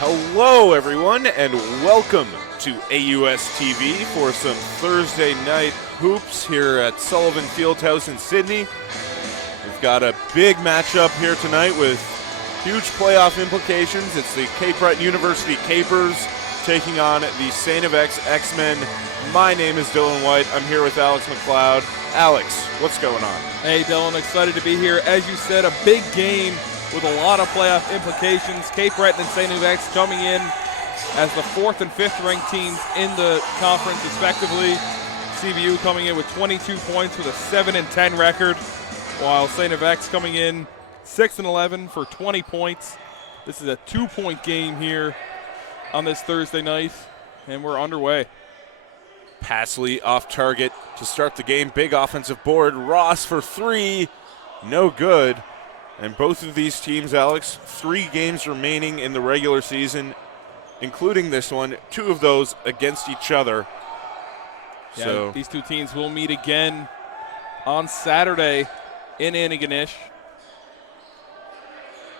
Hello, everyone, and welcome to AUS TV for some Thursday night hoops here at Sullivan Fieldhouse in Sydney. We've got a big matchup here tonight with huge playoff implications. It's the Cape Breton University Capers taking on the St. FX X-Men. My name is Dillon White. I'm here with Alex McLeod. Alex, what's going on? Hey, Dillon, excited to be here. As you said, a big game with a lot of playoff implications. Cape Breton and St. FX coming in as the 4th and 5th ranked teams in the conference, respectively. CBU coming in with 22 points with a 7-10 record, while St. FX coming in 6-11 for 20 points. This is a 2-point game here on this Thursday night, and we're underway. Passley off target to start the game. Big offensive board. Ross for three. No good. And both of these teams, Alex, 3 games remaining in the regular season, including this one, 2 of those against each other. Yeah, so these two teams will meet again on Saturday in Antigonish.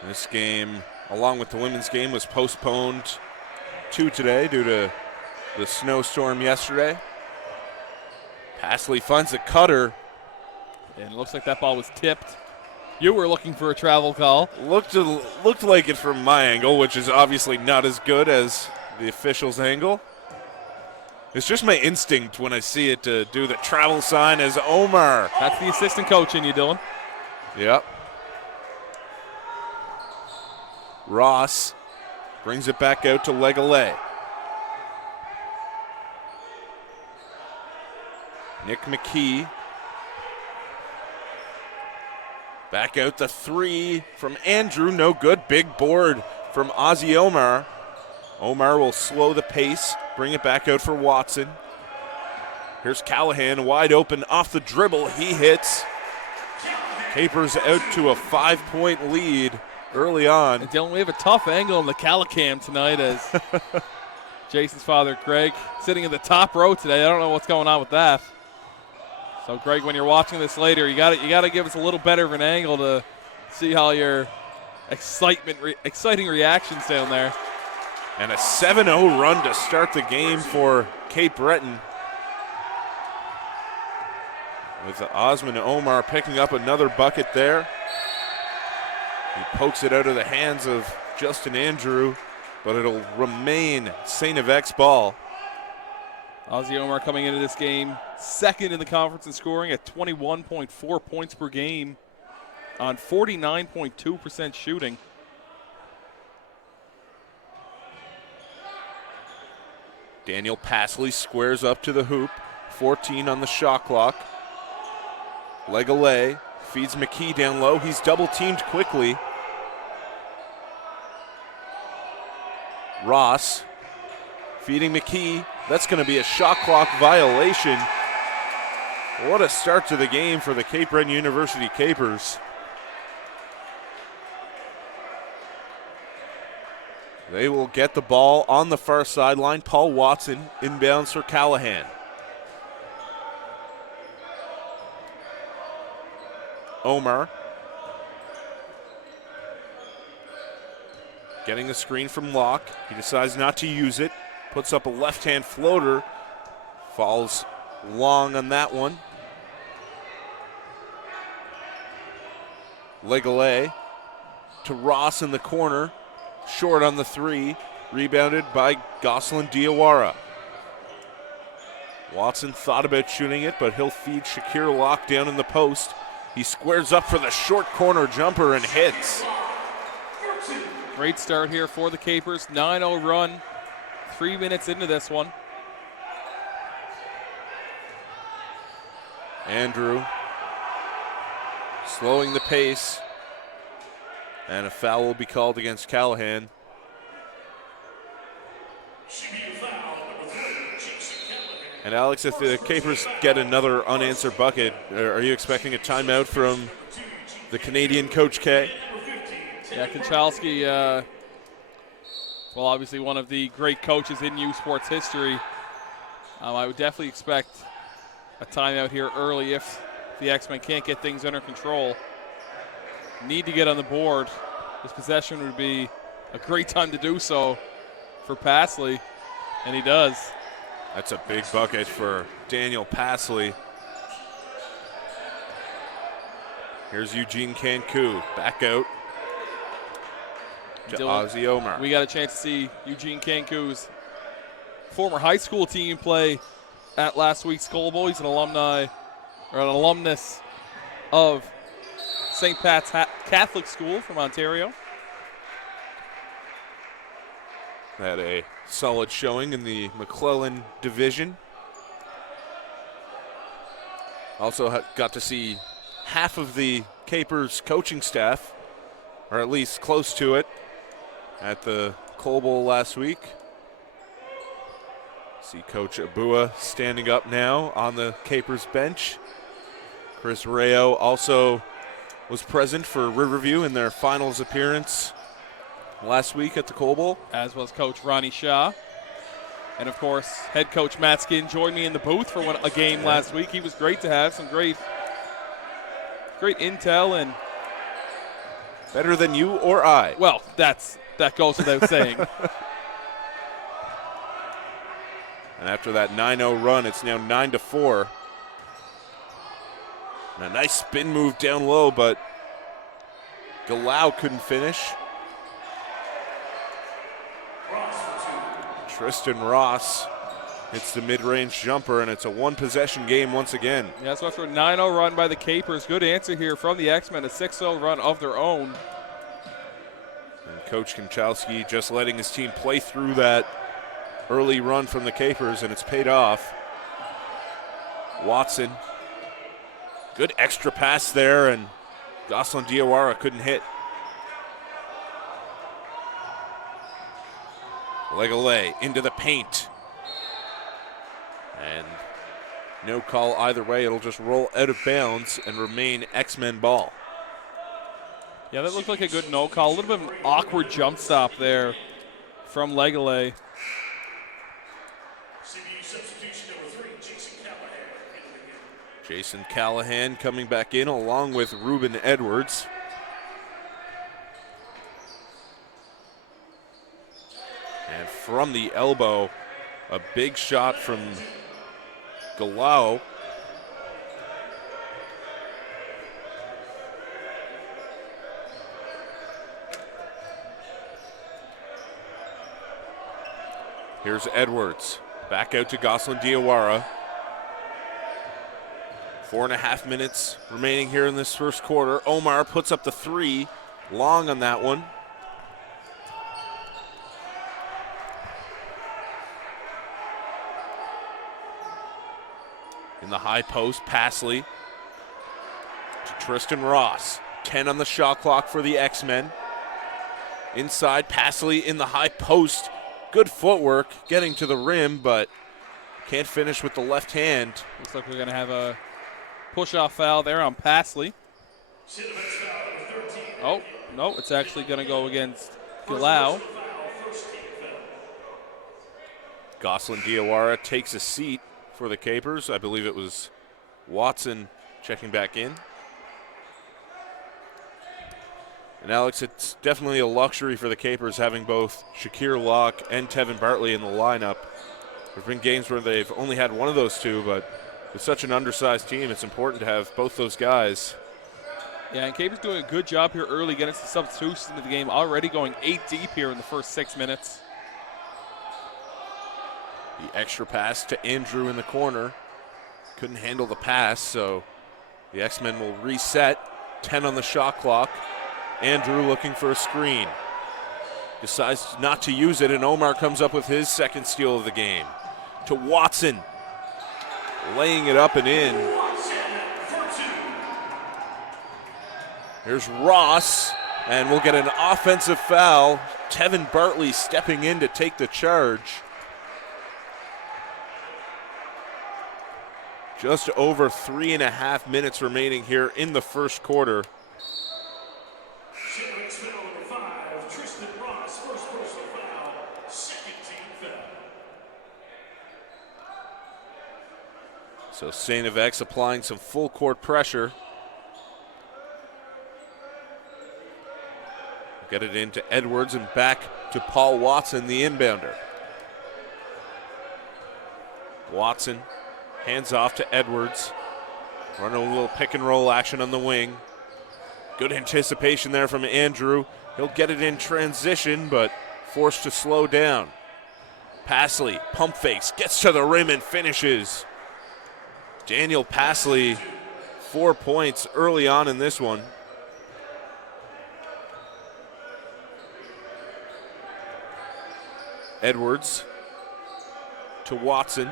This game, along with the women's game, was postponed to today due to the snowstorm yesterday. Passley finds a cutter. And it looks like that ball was tipped. You were looking for a travel call. Looked like it from my angle, which is obviously not as good as the official's angle. It's just my instinct when I see it to do the travel sign as Omar. That's the assistant coach in you, Dillon. Yep. Ross brings it back out to Legale. Nick McKee. Back out the 3 from Andrew, no good. Big board from Ozzy Omar. Omar will slow the pace, bring it back out for Watson. Here's Callahan, wide open off the dribble. He hits. Capers out to a 5-point lead early on. And Dylan, we have a tough angle on the Calicam tonight as Jason's father, Greg, sitting in the top row today. I don't know what's going on with that. So, Greg, when you're watching this later, you got to give us a little better of an angle to see how your exciting reactions down there. And a 7-0 run to start the game for Cape Breton. With Osman Omar picking up another bucket there. He pokes it out of the hands of Justin Andrew, but it'll remain St. FX ball. Ozzy Omar coming into this game second in the conference in scoring at 21.4 points per game on 49.2% shooting. Daniel Passley squares up to the hoop. 14 on the shot clock. Legale feeds McKee down low. He's double teamed quickly. Ross feeding McKee. That's going to be a shot clock violation. What a start to the game for the Cape Breton University Capers. They will get the ball on the far sideline. Paul Watson inbounds for Callahan. Omar getting a screen from Locke. He decides not to use it. Puts up a left-hand floater. Falls long on that one. Legale to Ross in the corner. Short on the 3. Rebounded by Gosselin Diawara. Watson thought about shooting it, but he'll feed Shakir Locke down in the post. He squares up for the short corner jumper and hits. Great start here for the Capers. 9-0 run. 3 minutes into this one. Andrew slowing the pace. And a foul will be called against Callahan. And Alex, if the Capers get another unanswered bucket, are you expecting a timeout from the Canadian Coach K? Yeah, Konchalski, well, obviously one of the great coaches in U Sports history. I would definitely expect a timeout here early if the X-Men can't get things under control. Need to get on the board. This possession would be a great time to do so for Pasley, and he does. That's a big bucket for Daniel Pasley. Here's Eugene Cancu back out to Ozzy Omar. We got a chance to see Eugene Cancu's former high school team play at last week's Coal Bowl. He's an alumnus of St. Pat's Catholic School from Ontario. Had a solid showing in the McClellan division. Also got to see half of the Capers coaching staff, or at least close to it, at the Coal Bowl last week. See Coach Abua standing up now on the Capers bench. Chris Rayo also was present for Riverview in their finals appearance last week at the Coal Bowl. As was Coach Ronnie Shaw. And, of course, head coach Matt Skinn joined me in the booth for a game last week. He was great to have, some great intel. And better than you or I. Well, that goes without saying. And after that 9-0 run, it's now 9-4. And a nice spin move down low, but Galau couldn't finish. Tristan Ross hits the mid-range jumper, and it's a one-possession game once again. Yeah, so after a 9-0 run by the Capers, good answer here from the X-Men, a 6-0 run of their own. And Coach Konchowski just letting his team play through that early run from the Capers, and it's paid off. Watson, good extra pass there, and Goslin Diawara couldn't hit. Legale into the paint. And no call either way. It'll just roll out of bounds and remain X-Men ball. Yeah, that looked like a good no call. A little bit of an awkward jump stop there from Legale. CBU substitution number 3, Jason Callahan. Jason Callahan coming back in along with Ruben Edwards. And from the elbow, a big shot from Galau. Here's Edwards. Back out to Goslin Diawara. 4.5 minutes remaining here in this first quarter. Omar puts up the three. Long on that one. In the high post, Pasley to Tristan Ross. 10 on the shot clock for the X-Men. Inside, Pasley in the high post. Good footwork getting to the rim, but can't finish with the left hand. Looks like we're going to have a push-off foul there on Pasley. Oh, no, it's actually going to go against Galau. Goslin Diawara takes a seat for the Capers. I believe it was Watson checking back in. And Alex, it's definitely a luxury for the Capers having both Shakir Locke and Tevin Bartley in the lineup. There have been games where they've only had one of those two, but with such an undersized team, it's important to have both those guys. Yeah, and Capers doing a good job here early, getting some substitutions into the game, already going 8 deep here in the first 6 minutes. The extra pass to Andrew in the corner. Couldn't handle the pass, so the X-Men will reset. 10 on the shot clock. Andrew looking for a screen. Decides not to use it, and Omar comes up with his second steal of the game. To Watson. Laying it up and in. Here's Ross, and we'll get an offensive foul. Tevin Bartley stepping in to take the charge. Just over 3.5 minutes remaining here in the first quarter. Tristan Ross, first personal foul, second team foul. So St. FX applying some full court pressure. Get it into Edwards and back to Paul Watson, the inbounder. Watson hands off to Edwards. Running a little pick and roll action on the wing. Good anticipation there from Andrew. He'll get it in transition, but forced to slow down. Pasley, pump fakes, gets to the rim and finishes. Daniel Pasley, 4 points early on in this one. Edwards to Watson.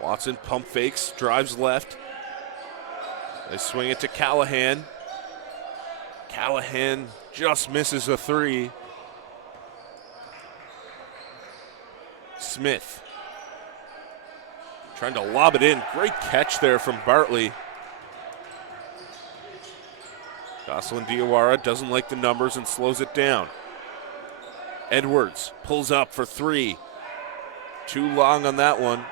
Watson pump fakes, drives left. They swing it to Callahan. Callahan just misses a three. Smith trying to lob it in. Great catch there from Bartley. Jocelyn Diawara doesn't like the numbers and slows it down. Edwards pulls up for three. Too long on that one.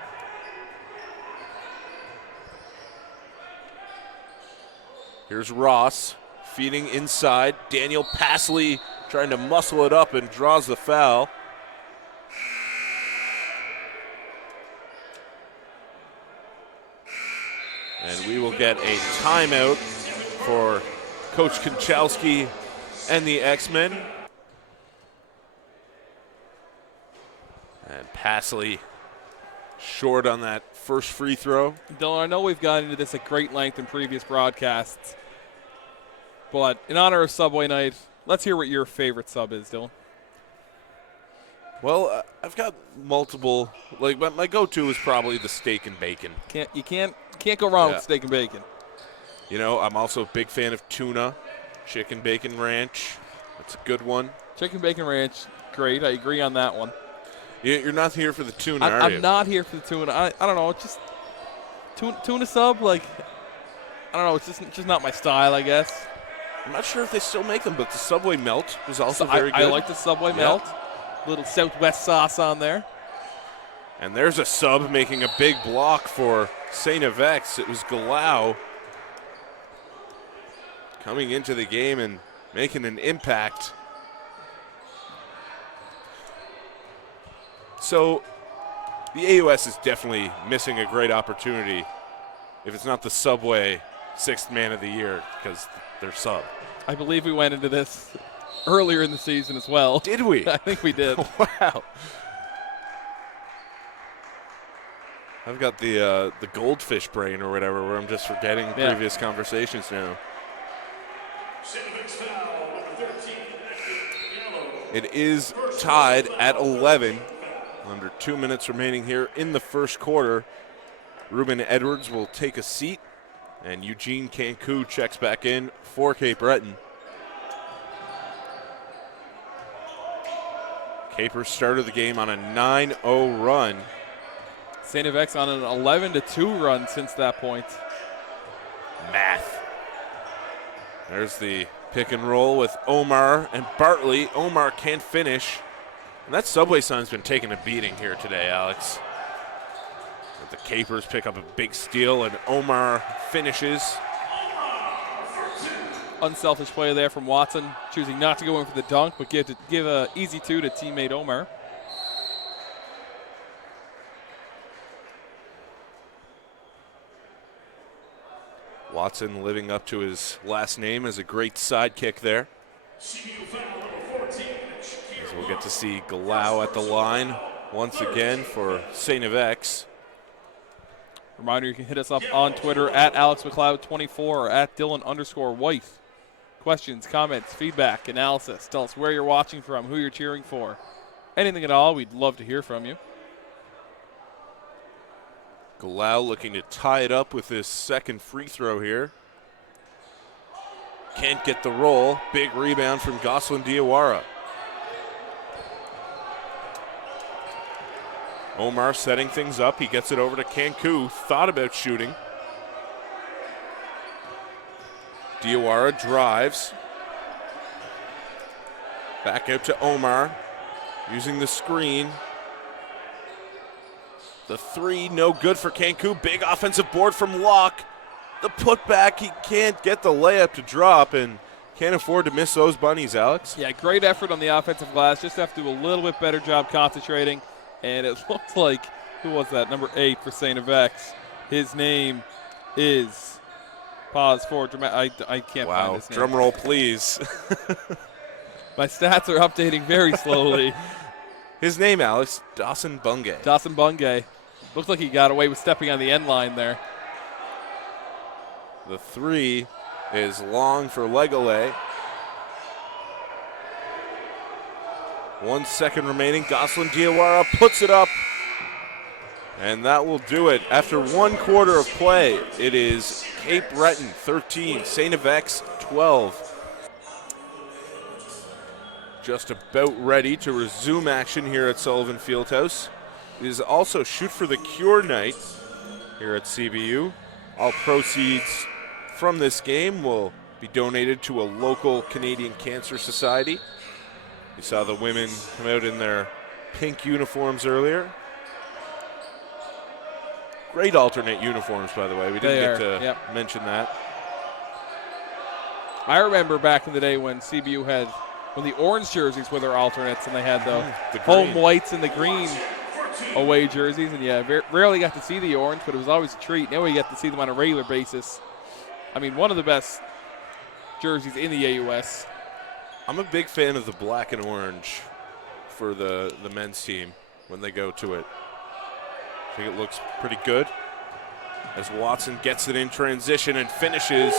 Here's Ross feeding inside. Daniel Pasley trying to muscle it up and draws the foul. And we will get a timeout for Coach Konchowski and the X-Men. And Pasley short on that first free throw. Dillon, I know we've gotten into this at great length in previous broadcasts, but in honor of Subway Night, let's hear what your favorite sub is, Dillon. Well, I've got multiple. Like my go-to is probably the steak and bacon. You can't go wrong with steak and bacon. You know, I'm also a big fan of tuna, chicken bacon ranch. That's a good one. Chicken bacon ranch, great. I agree on that one. You're not here for the tuna, are you? I'm not here for the tuna. I don't know. It's just tuna sub. Like, I don't know. It's just not my style, I guess. I'm not sure if they still make them, but the Subway melt was also very good. I like the Subway melt. Little Southwest sauce on there. And there's a sub making a big block for St. Avex. It was Galau coming into the game and making an impact. So the AUS is definitely missing a great opportunity if it's not the Subway sixth man of the year because they're sub. I believe we went into this earlier in the season as well. Did we? I think we did. Wow. I've got the goldfish brain or whatever where I'm just forgetting previous conversations now. It is tied at 11. Under 2 minutes remaining here in the first quarter. Ruben Edwards will take a seat, and Eugene Cancu checks back in for Cape Breton. Capers started the game on a 9-0 run. St. Avex on an 11-2 run since that point. Math. There's the pick and roll with Omar and Bartley. Omar can't finish. And that Subway sign's been taking a beating here today, Alex. The Capers pick up a big steal, and Omar finishes. Unselfish play there from Watson, choosing not to go in for the dunk, but give a easy two to teammate Omar. Watson living up to his last name as a great sidekick there. As we'll get to see Galau at the line once again for St. Avex. Reminder, you can hit us up on Twitter at AlexMcLeod24 or at Dillon_White. Questions, comments, feedback, analysis. Tell us where you're watching from, who you're cheering for. Anything at all, we'd love to hear from you. Galau looking to tie it up with his second free throw here. Can't get the roll. Big rebound from Goslin Diawara. Omar setting things up. He gets it over to Cancu. Thought about shooting. Diawara drives. Back out to Omar. Using the screen. The three, no good for Cancu. Big offensive board from Locke. The putback, he can't get the layup to drop, and Can't afford to miss those bunnies, Alex. Yeah, great effort on the offensive glass. Just have to do a little bit better job concentrating. And it looked like, who was that? Number 8 for St. X. His name is, pause for dramatic. I can't find his name. Drum roll, please. My stats are updating very slowly. His name, Alex, Dawson Bungay. Dawson Bungay. Looked like he got away with stepping on the end line there. The 3 is long for Legole. 1 second remaining. Gosselin Diawara puts it up. And that will do it. After 1 quarter of play, it is Cape Breton 13, St. X 12. Just about ready to resume action here at Sullivan Fieldhouse. It is also Shoot for the Cure night here at CBU. All proceeds from this game will be donated to a local Canadian Cancer Society. You saw the women come out in their pink uniforms earlier. Great alternate uniforms, by the way. We didn't get to mention that. I remember back in the day when CBU had, when the orange jerseys were their alternates and they had the home whites and the green away jerseys. And yeah, rarely got to see the orange, but it was always a treat. Now we get to see them on a regular basis. I mean, one of the best jerseys in the AUS. I'm a big fan of the black and orange for the men's team when they go to it. I think it looks pretty good as Watson gets it in transition and finishes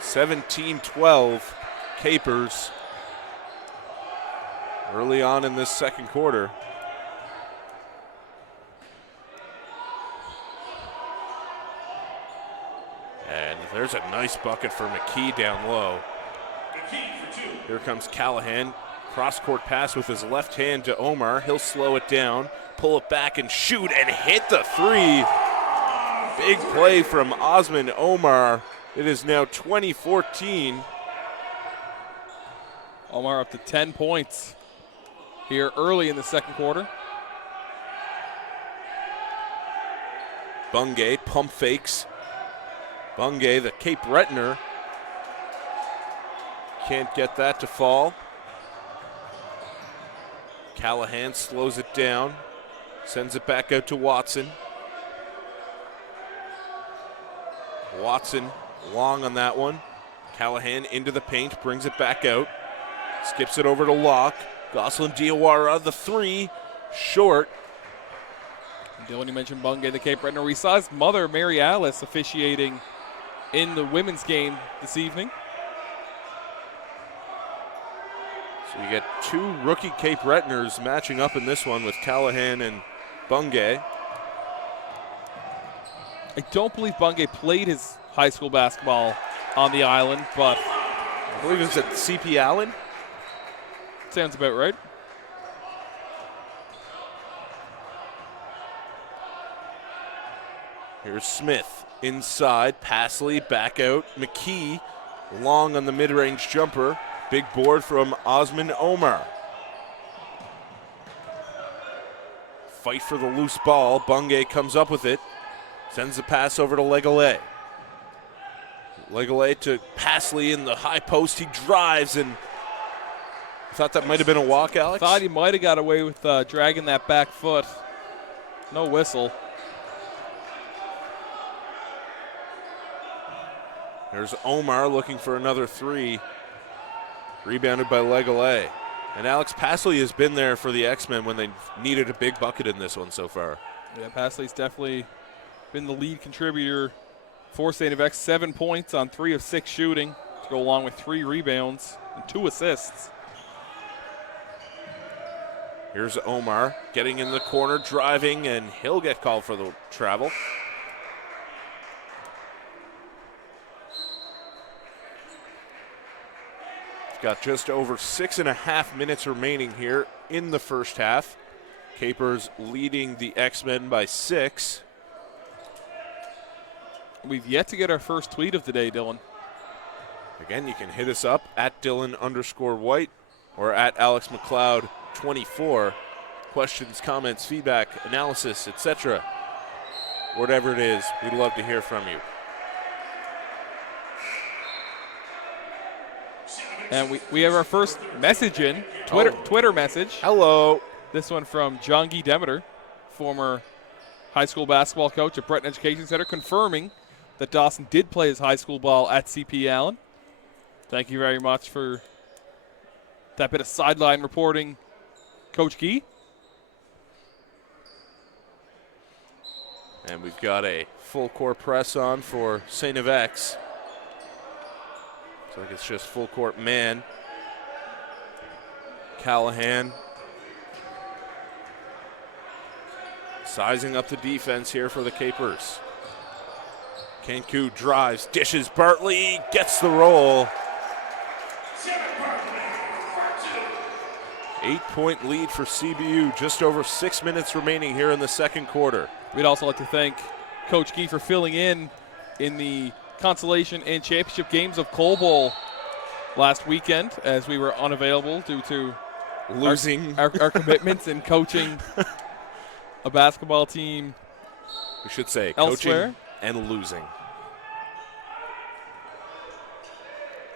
17-12 Capers early on in this second quarter. And there's a nice bucket for McKee down low. Here comes Callahan. Cross-court pass with his left hand to Omar. He'll slow it down, pull it back and shoot and hit the 3. Big play from Osman Omar. It is now 20-14. Omar up to 10 points here early in the second quarter. Bungay pump fakes. Bungay, the Cape Bretoner, can't get that to fall. Callahan slows it down, sends it back out to Watson. Watson long on that one. Callahan into the paint, brings it back out. Skips it over to Locke. Gosselin Diawara, the 3, short. Dillon, you mentioned Bungay, the Cape Bretoner. We saw his mother, Mary Alice, officiating in the women's game this evening. So you get 2 rookie Cape Bretoners matching up in this one with Callahan and Bungay. I don't believe Bungay played his high school basketball on the island, but I believe it's at CP Allen. Sounds about right. Here's Smith inside, Passley back out. McKee long on the mid-range jumper. Big board from Osman Omar. Fight for the loose ball. Bungay comes up with it. Sends the pass over to Legole. Legole to Passley in the high post. He drives and thought that might have been a walk, Alex. Thought he might have got away with dragging that back foot. No whistle. There's Omar looking for another 3. Rebounded by Legole. And Alex Passley has been there for the X-Men when they needed a big bucket in this one so far. Yeah, Passley's definitely been the lead contributor for St. X. 7 points on 3 of 6 shooting to go along with 3 rebounds and 2 assists. Here's Omar getting in the corner, driving, and he'll get called for the travel. Got just over 6.5 minutes remaining here in the first half. Capers leading the X-Men by 6. We've yet to get our first tweet of the day, Dillon. Again, you can hit us up at Dillon_White or at AlexMcLeod24. Questions, comments, feedback, analysis, etc. Whatever it is, we'd love to hear from you. And we have our first message in, Twitter message. Hello. This one from John Guy Demeter, former high school basketball coach at Breton Education Center, confirming that Dawson did play his high school ball at CP Allen. Thank you very much for that bit of sideline reporting, Coach Guy. And we've got a full court press on for St. X. Looks like it's just full court man. Callahan sizing up the defense here for the Capers. Kenku drives, dishes, Bartley gets the roll. 8-point lead for CBU, just over 6 minutes remaining here in the second quarter. We'd also like to thank Coach Guy for filling in the consolation and championship games of Cole Bowl last weekend, as we were unavailable due to losing our commitments in coaching a basketball team. We should say elsewhere. Coaching and losing.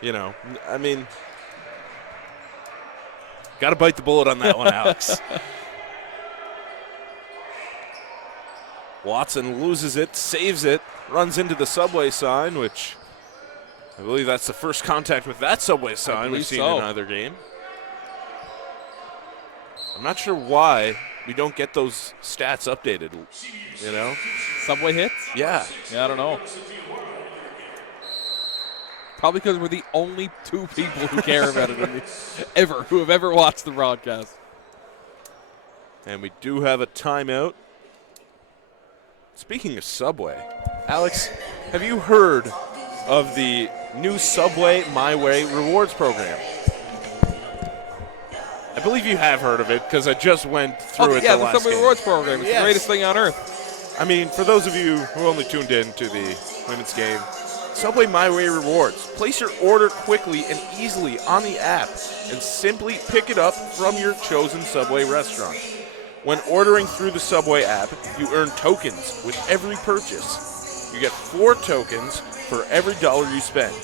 You know, I mean, got to bite the bullet on that one, Alex. Watson loses it, saves it, runs into the subway sign, which I believe that's the first contact with that subway sign we've seen in either game. I'm not sure why we don't get those stats updated, you know? Subway hits? Yeah. Yeah, I don't know. Probably because we're the only two people who care about it who have ever watched the broadcast. And we do have a timeout. Speaking of Subway, Alex, have you heard of the new Subway My Way rewards program? I believe you have heard of it because I just went through it the last Subway game. rewards program. It's the greatest thing on earth. I mean, for those of you who only tuned in to the women's game, Subway My Way rewards. Place your order quickly and easily on the app and simply pick it up from your chosen Subway restaurant. When ordering through the Subway app, you earn tokens with every purchase. You get 4 tokens for every $1 you spend.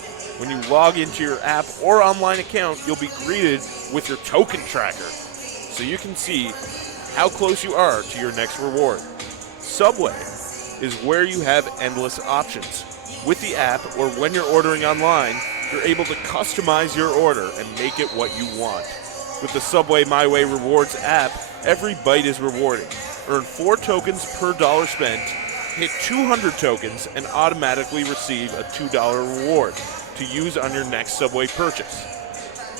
When you log into your app or online account, you'll be greeted with your token tracker, so you can see how close you are to your next reward. Subway is where you have endless options. With the app or when you're ordering online, you're able to customize your order and make it what you want. With the Subway My Way Rewards app, every bite is rewarding. Earn 4 tokens per $1 spent, hit 200 tokens, and automatically receive a $2 reward to use on your next Subway purchase.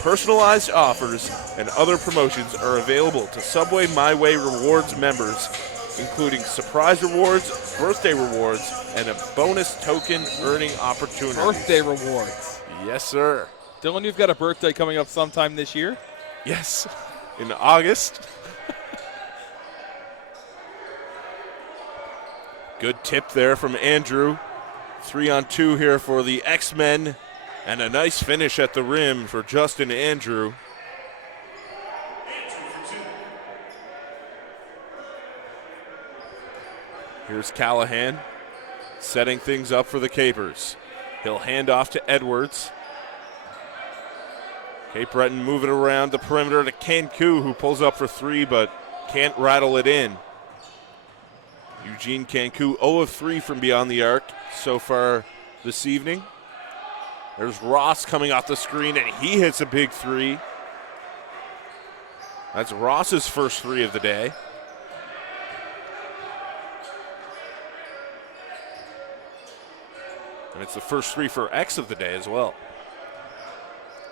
Personalized offers and other promotions are available to Subway My Way Rewards members, including surprise rewards, birthday rewards, and a bonus token earning opportunity. Birthday rewards. Yes, sir. Dillon, you've got a birthday coming up sometime this year. Yes, in August. Good tip there from Andrew. 3-on-2 here for the X-Men, and a nice finish at the rim for Justin Andrew. Here's Callahan setting things up for the Capers. He'll hand off to Edwards. Cape Breton moving around the perimeter to Kenku, who pulls up for 3 but can't rattle it in. Eugene Kenku 0 of 3 from beyond the arc so far this evening. There's Ross coming off the screen, and he hits a big 3. That's Ross's first 3 of the day. And it's the first 3 for X of the day as well.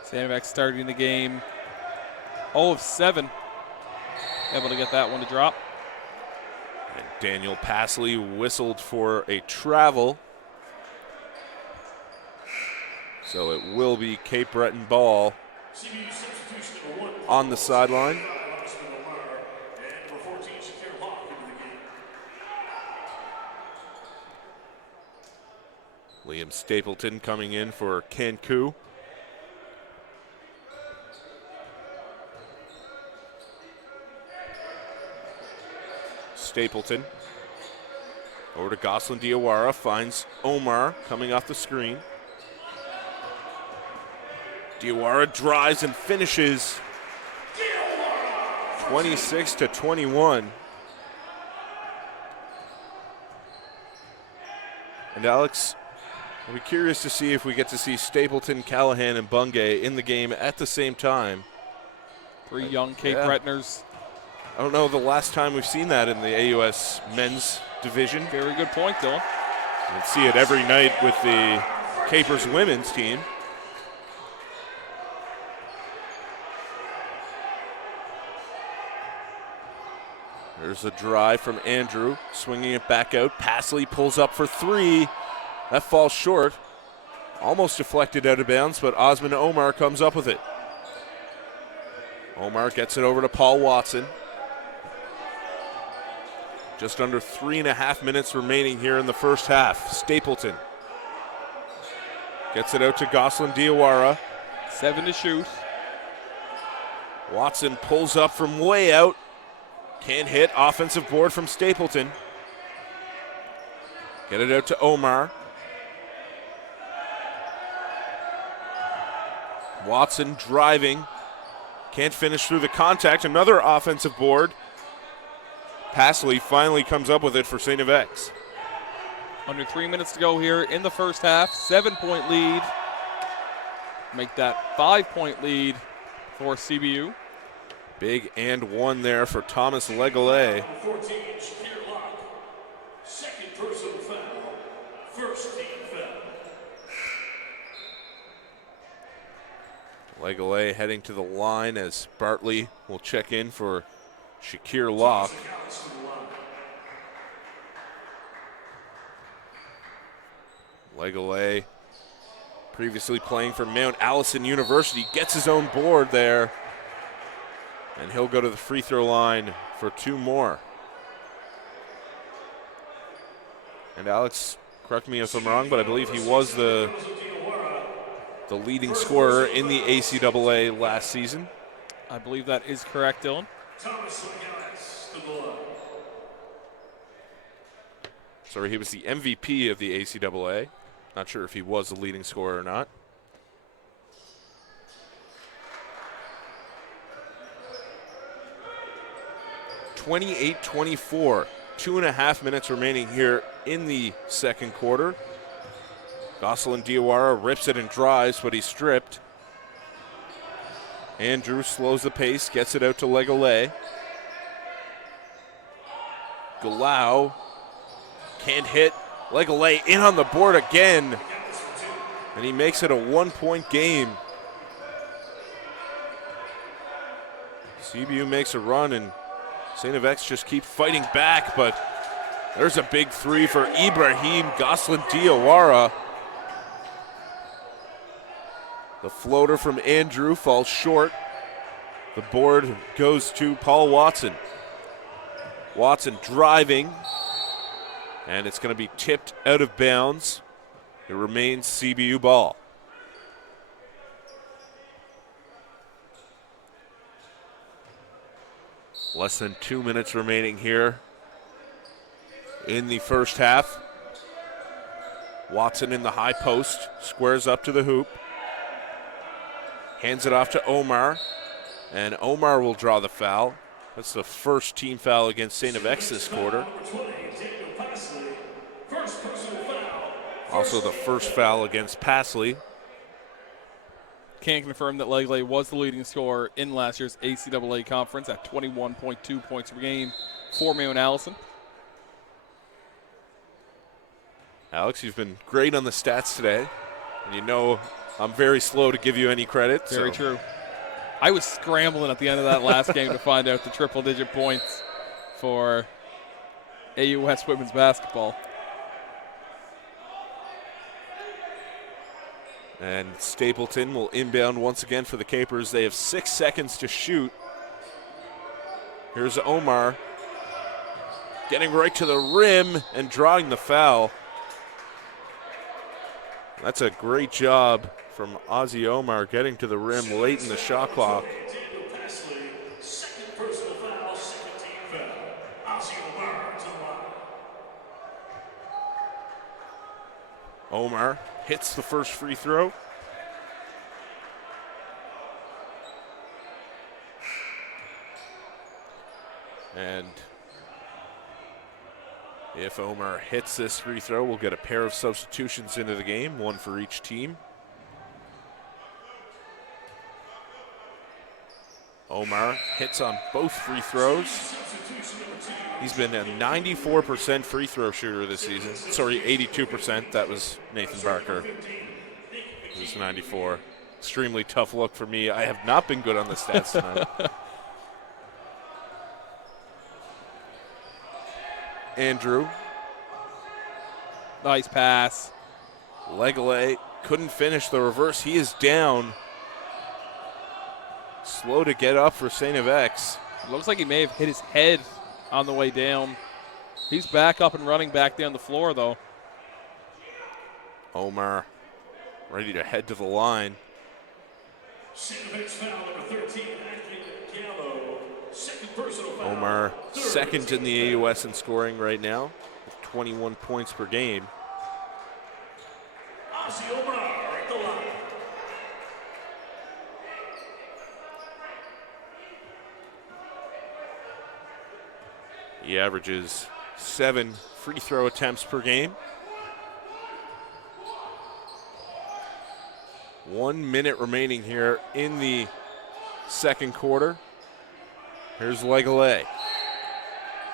St. X starting the game 0 of 7. Able to get that one to drop. And Daniel Passley whistled for a travel. So it will be Cape Breton ball on the sideline. Liam Stapleton coming in for Kenku. Stapleton over to Gosselin Diawara, finds Omar coming off the screen. Diawara drives and finishes 26-21. And Alex, I'll be curious to see if we get to see Stapleton, Callahan, and Bungay in the game at the same time. 3 young Cape Bretoners. I don't know the last time we've seen that in the AUS men's division. Very good point, Dylan. You see it every night with the Capers women's team. There's a drive from Andrew, swinging it back out. Pasley pulls up for 3. That falls short. Almost deflected out of bounds, but Osman Omar comes up with it. Omar gets it over to Paul Watson. Just under 3.5 minutes remaining here in the first half. Stapleton gets it out to Gosselin Diawara. 7 to shoot. Watson pulls up from way out. Can't hit. Offensive board from Stapleton. Get it out to Omar. Watson driving. Can't finish through the contact. Another offensive board. Pasley finally comes up with it for St. X. Under 3 minutes to go here in the first half. 7-point lead. Make that 5-point lead for CBU. Big and 1 there for Thomas Legale. 14, Shakir Locke. Second personal foul. First team foul. Legale heading to the line as Bartley will check in for Shakir Locke. Legale, previously playing for Mount Allison University, gets his own board there. And he'll go to the free throw line for 2 more. And Alex, correct me if I'm wrong, but I believe he was the leading scorer in the ACAA last season. I believe that is correct, Dylan. Sorry, he was the MVP of the ACAA. Not sure if he was the leading scorer or not. (28-24). 2.5 minutes remaining here in the second quarter. Gosselin Diawara rips it and drives, but he's stripped. Andrew slows the pace, gets it out to Legale. Galau can't hit. Legale in on the board again. And he makes it a 1-point game. CBU makes a run and St. X just keep fighting back, but there's a big 3 for Ibrahim Gosselin Diawara. The floater from Andrew falls short. The board goes to Paul Watson. Watson driving, and it's going to be tipped out of bounds. It remains CBU ball. Less than 2 minutes remaining here in the first half. Watson in the high post, squares up to the hoop. Hands it off to Omar, and Omar will draw the foul. That's the first team foul against St. X this quarter. Also the first foul against Pasley. Can confirm that Legale was the leading scorer in last year's ACAA conference at 21.2 points per game for Mount Allison. Alex, you've been great on the stats today, and you know I'm very slow to give you any credit. Very true. I was scrambling at the end of that last game to find out the triple-digit points for AUS women's basketball. And Stapleton will inbound once again for the Capers. They have 6 seconds to shoot. Here's Omar getting right to the rim and drawing the foul. That's a great job from Ozzy Omar getting to the rim late in the shot clock. Omar hits the first free throw. And if Omar hits this free throw, we'll get a pair of substitutions into the game, one for each team. Omar hits on both free throws. He's been a 94% free throw shooter this season. Sorry, 82%. That was Nathan Barker. It was 94. Extremely tough look for me. I have not been good on the stats tonight. Andrew. Nice pass. Legale couldn't finish the reverse. He is down. Slow to get up for St. FX. Looks like he may have hit his head on the way down. He's back up and running back down the floor, though. Omar ready to head to the line. Omar second in the AUS in scoring right now with 21 points per game. He averages 7 free throw attempts per game. 1 minute remaining here in the second quarter. Here's Legale.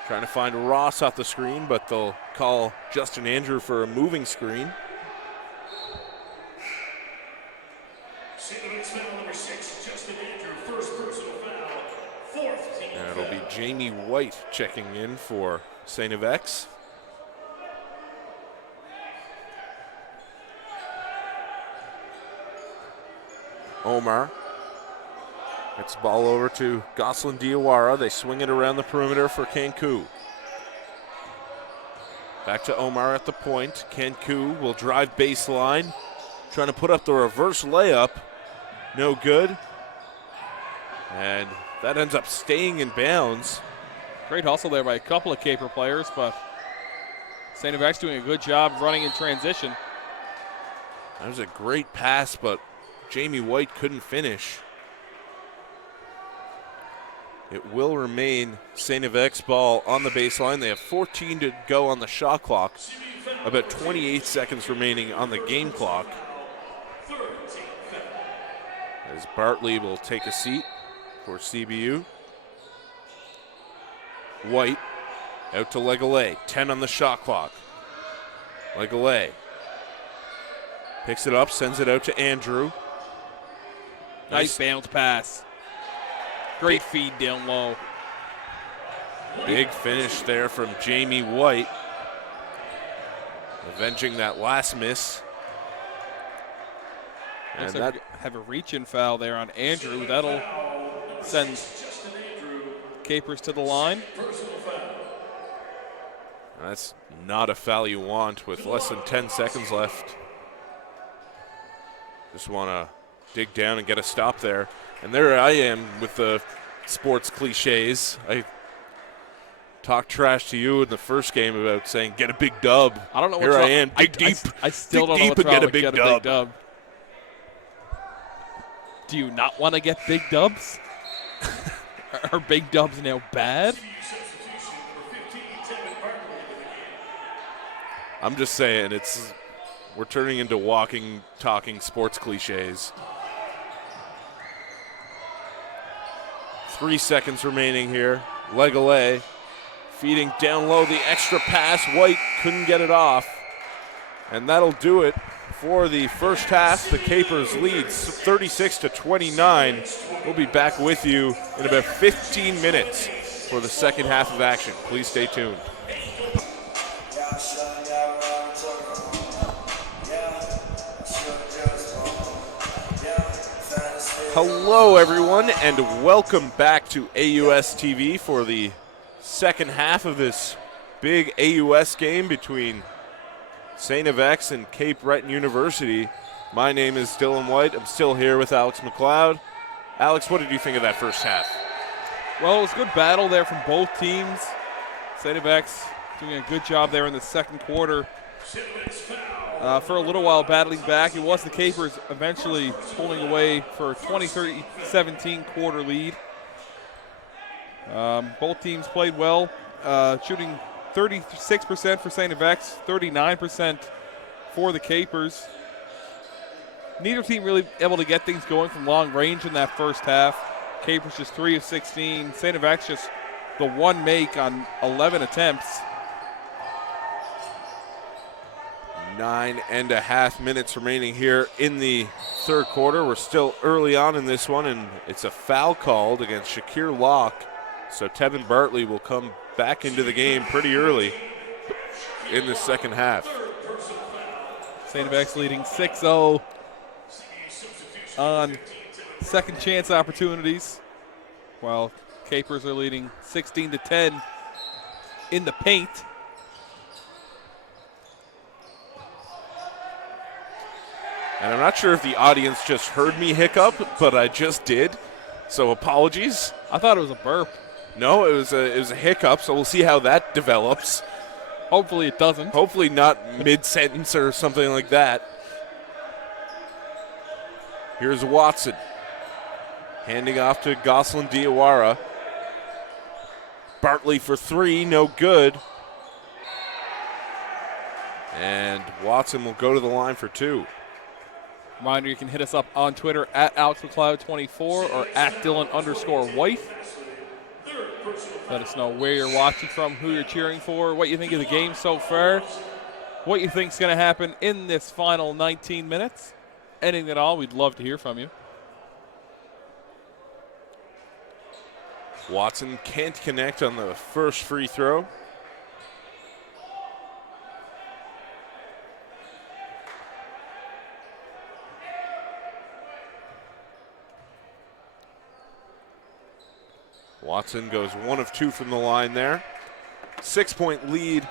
Trying to find Ross off the screen, but they'll call Justin Andrew for a moving screen. And it'll be Jamie White checking in for St. FX. Omar gets the ball over to Gosselin Diawara. They swing it around the perimeter for Cancu. Back to Omar at the point. Cancu will drive baseline, trying to put up the reverse layup. No good. And that ends up staying in bounds. Great hustle there by a couple of Caper players, but St. FX doing a good job running in transition. That was a great pass, but Jamie White couldn't finish. It will remain St. FX ball on the baseline. They have 14 to go on the shot clock. About 28 seconds remaining on the game clock. As Bartley will take a seat for CBU. White out to Legale. 10 on the shot clock. Legale picks it up, sends it out to Andrew. Nice bounce pass. Great feed down low. Big finish there from Jamie White. Avenging that last miss. And that have a reach-in foul there on Andrew. That'll send Capers to the line. That's not a foul you want with less than 10 seconds left. Just want to dig down and get a stop there. And there I am with the sports cliches. I talked trash to you in the first game about saying get a big dub. I don't know what's Here wrong. I am, dig deep. I still don't know deep what's and wrong get a with big get dub. a big dub. Do you not want to get big dubs? Are big dubs now bad? I'm just saying we're turning into walking, talking sports cliches. 3 seconds remaining here. Legale feeding down low, the extra pass. White couldn't get it off. And that'll do it for the first half. The Capers lead 36-29. We'll be back with you in about 15 minutes for the second half of action. Please stay tuned. Hello, everyone, and welcome back to AUS TV for the second half of this big AUS game between St. FX and Cape Breton University. My name is Dillon White. I'm still here with Alex McLeod. Alex, what did you think of that first half? Well, it was a good battle there from both teams. St. FX doing a good job there in the second quarter. For a little while battling back. It was the Capers eventually pulling away for a 20-17 quarter lead. Both teams played well, shooting 36% for St. FX, 39% for the Capers. Neither team really able to get things going from long range in that first half. Capers just 3 of 16. St. FX just the one make on 11 attempts. 9.5 minutes remaining here in the third quarter. We're still early on in this one, and it's a foul called against Shakir Locke. So Tevin Bartley will come back into the game pretty early in the second half. St. FX leading 6-0 on second chance opportunities, while Capers are leading 16-10 in the paint. And I'm not sure if the audience just heard me hiccup, but I just did. So apologies. I thought it was a burp. No, it was a hiccup, so we'll see how that develops. Hopefully it doesn't. Hopefully not mid-sentence or something like that. Here's Watson. Handing off to Gosselin Diawara. Bartley for three, no good. And Watson will go to the line for two. Reminder, you can hit us up on Twitter at AlexMcLeod24 or at Dillon_White. Let us know where you're watching from, who you're cheering for, what you think of the game so far, what you think is going to happen in this final 19 minutes. Anything at all, we'd love to hear from you. Watson can't connect on the first free throw. Watson goes 1 of 2 from the line there. 6-point lead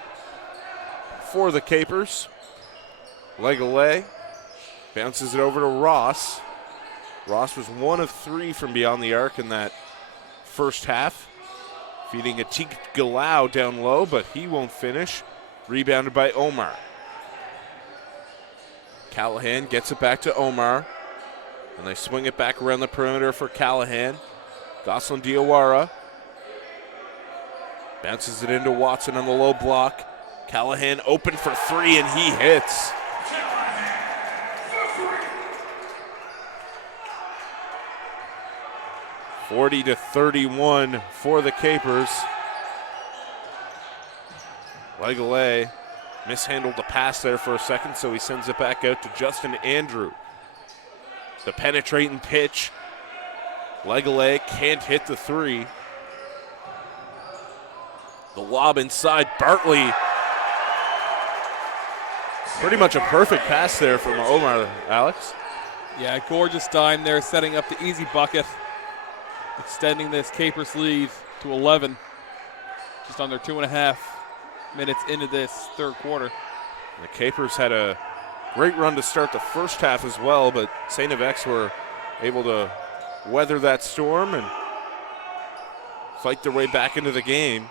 for the Capers. Legale bounces it over to Ross. Ross was 1 of 3 from beyond the arc in that first half. Feeding Atik Galau down low, but he won't finish. Rebounded by Omar. Callahan gets it back to Omar. And they swing it back around the perimeter for Callahan. Gosselin Diawara bounces it into Watson on the low block. Callahan open for three, and he hits. (40-31) for the Capers. Legale mishandled the pass there for a second, so he sends it back out to Justin Andrew. The penetrating pitch. Legale can't hit the three. The lob inside, Bartley. Pretty much a perfect pass there from Omar, Alex. Yeah, gorgeous dime there, setting up the easy bucket, extending this Capers lead to 11. Just under 2.5 minutes into this third quarter. The Capers had a great run to start the first half as well, but St. FX were able to weather that storm and fight their way back into the game.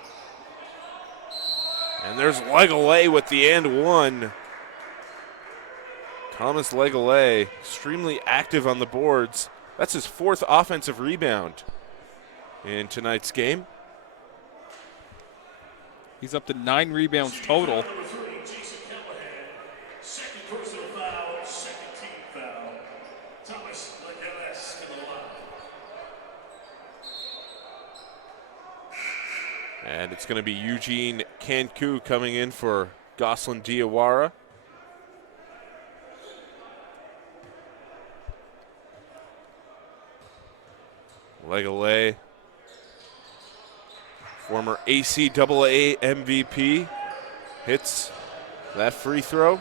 And there's Legale with the and one. Thomas Legale, extremely active on the boards. That's his 4th offensive rebound in tonight's game. He's up to 9 rebounds total. And it's going to be Eugene Cancu coming in for Gosselin Diawara. Legale, former ACAA MVP, hits that free throw.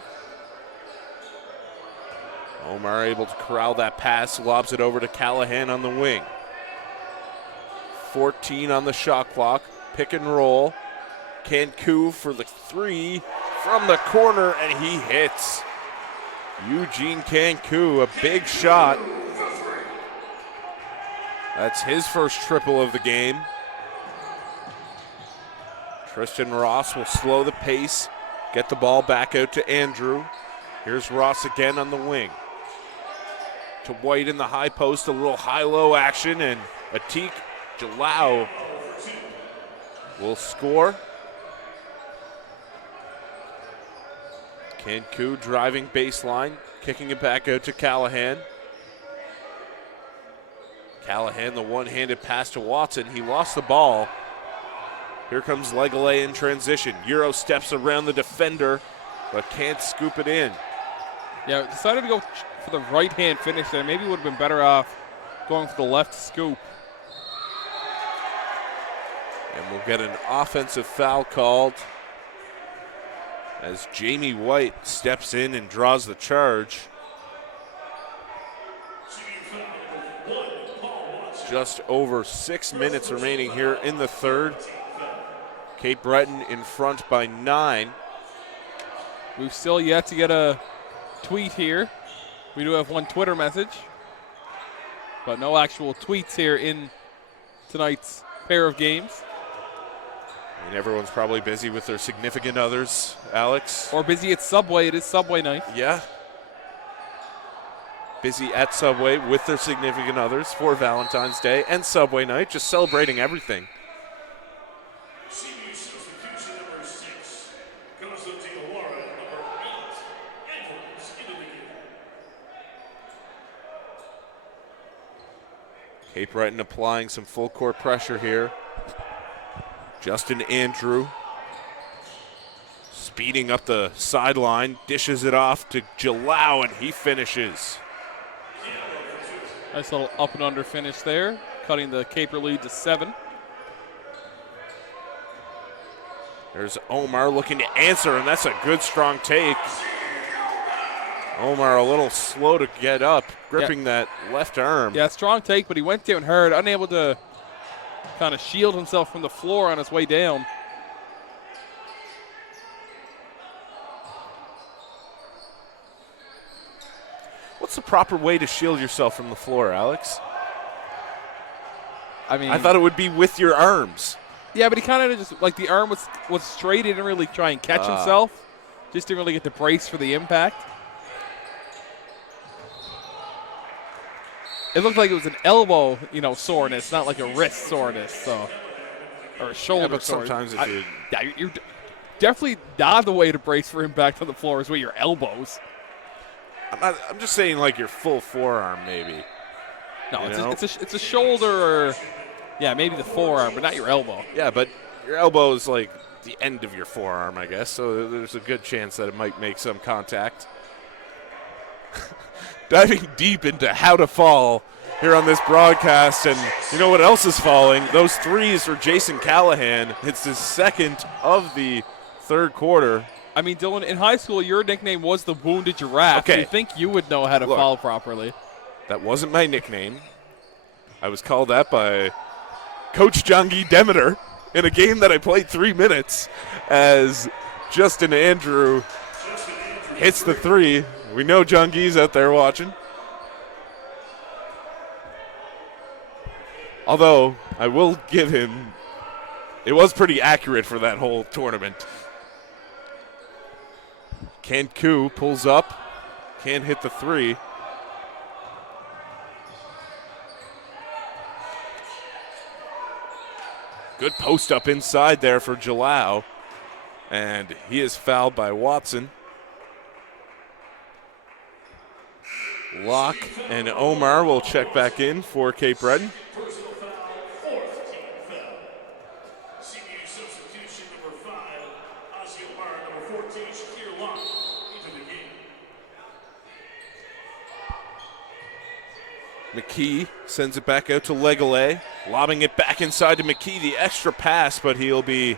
Omar able to corral that pass, lobs it over to Callahan on the wing. 14 on the shot clock. Pick and roll. Cancu for the three from the corner, and he hits. Eugene Cancu, a big shot. That's his first triple of the game. Tristan Ross will slow the pace, get the ball back out to Andrew. Here's Ross again on the wing. To White in the high post, a little high-low action, and Atik Galau will score. Cancu driving baseline, kicking it back out to Callahan. Callahan, the one-handed pass to Watson. He lost the ball. Here comes Legele in transition. Euro steps around the defender, but can't scoop it in. Yeah, decided to go for the right-hand finish there. Maybe would have been better off going for the left scoop. And we'll get an offensive foul called as Jamie White steps in and draws the charge. Just over 6 minutes remaining here in the third. Cape Breton in front by 9. We've still yet to get a tweet here. We do have one Twitter message, but no actual tweets here in tonight's pair of games. I mean, everyone's probably busy with their significant others, Alex. Or busy at Subway. It is Subway night. Yeah. Busy at Subway with their significant others for Valentine's Day and Subway night, just celebrating everything. CBU substitution number 6 goes up to Alara, number 8, Edwards into the game. Cape Breton applying some full court pressure here. Justin Andrew speeding up the sideline, dishes it off to Jalau, and he finishes. Nice little up and under finish there, cutting the Caper lead to 7. There's Omar looking to answer, and that's a good strong take. Omar a little slow to get up, gripping that left arm. Yeah, strong take, but he went down hard, unable to kind of shield himself from the floor on his way down. What's the proper way to shield yourself from the floor, Alex? I mean, I thought it would be with your arms. Yeah, but he kind of just, like, the arm was straight. He didn't really try and catch himself. Just didn't really get to brace for the impact. It looked like it was an elbow, soreness, not like a wrist soreness, so, or a shoulder but soreness. sometimes if you... Yeah, you're definitely not the way to brace for impact on the floor is with your elbows. I'm just saying, like, your full forearm, maybe. No, it's a shoulder or, yeah, maybe the forearm, but not your elbow. Yeah, but your elbow is, like, the end of your forearm, I guess, so there's a good chance that it might make some contact. Diving deep into how to fall here on this broadcast, and you know what else is falling? Those threes for Jason Callahan. It's his second of the third quarter. I mean, Dylan, in high school, your nickname was the Wounded Giraffe. Okay. You think you would know how to foul properly. That wasn't my nickname. I was called that by Coach Jungie Demeter in a game that I played 3 minutes as Justin Andrew hits the three. We know Jungie's out there watching. Although, I will give him, it was pretty accurate for that whole tournament. Cancu pulls up, can't hit the three. Good post up inside there for Jalau, and he is fouled by Watson. Locke and Omar will check back in for Cape Breton. Personal foul, 4th team foul. CBU substitution number 5, Ozzy Omar, number 14, Shakir Locke into the game. McKee sends it back out to Legele, lobbing it back inside to McKee, the extra pass, but he'll be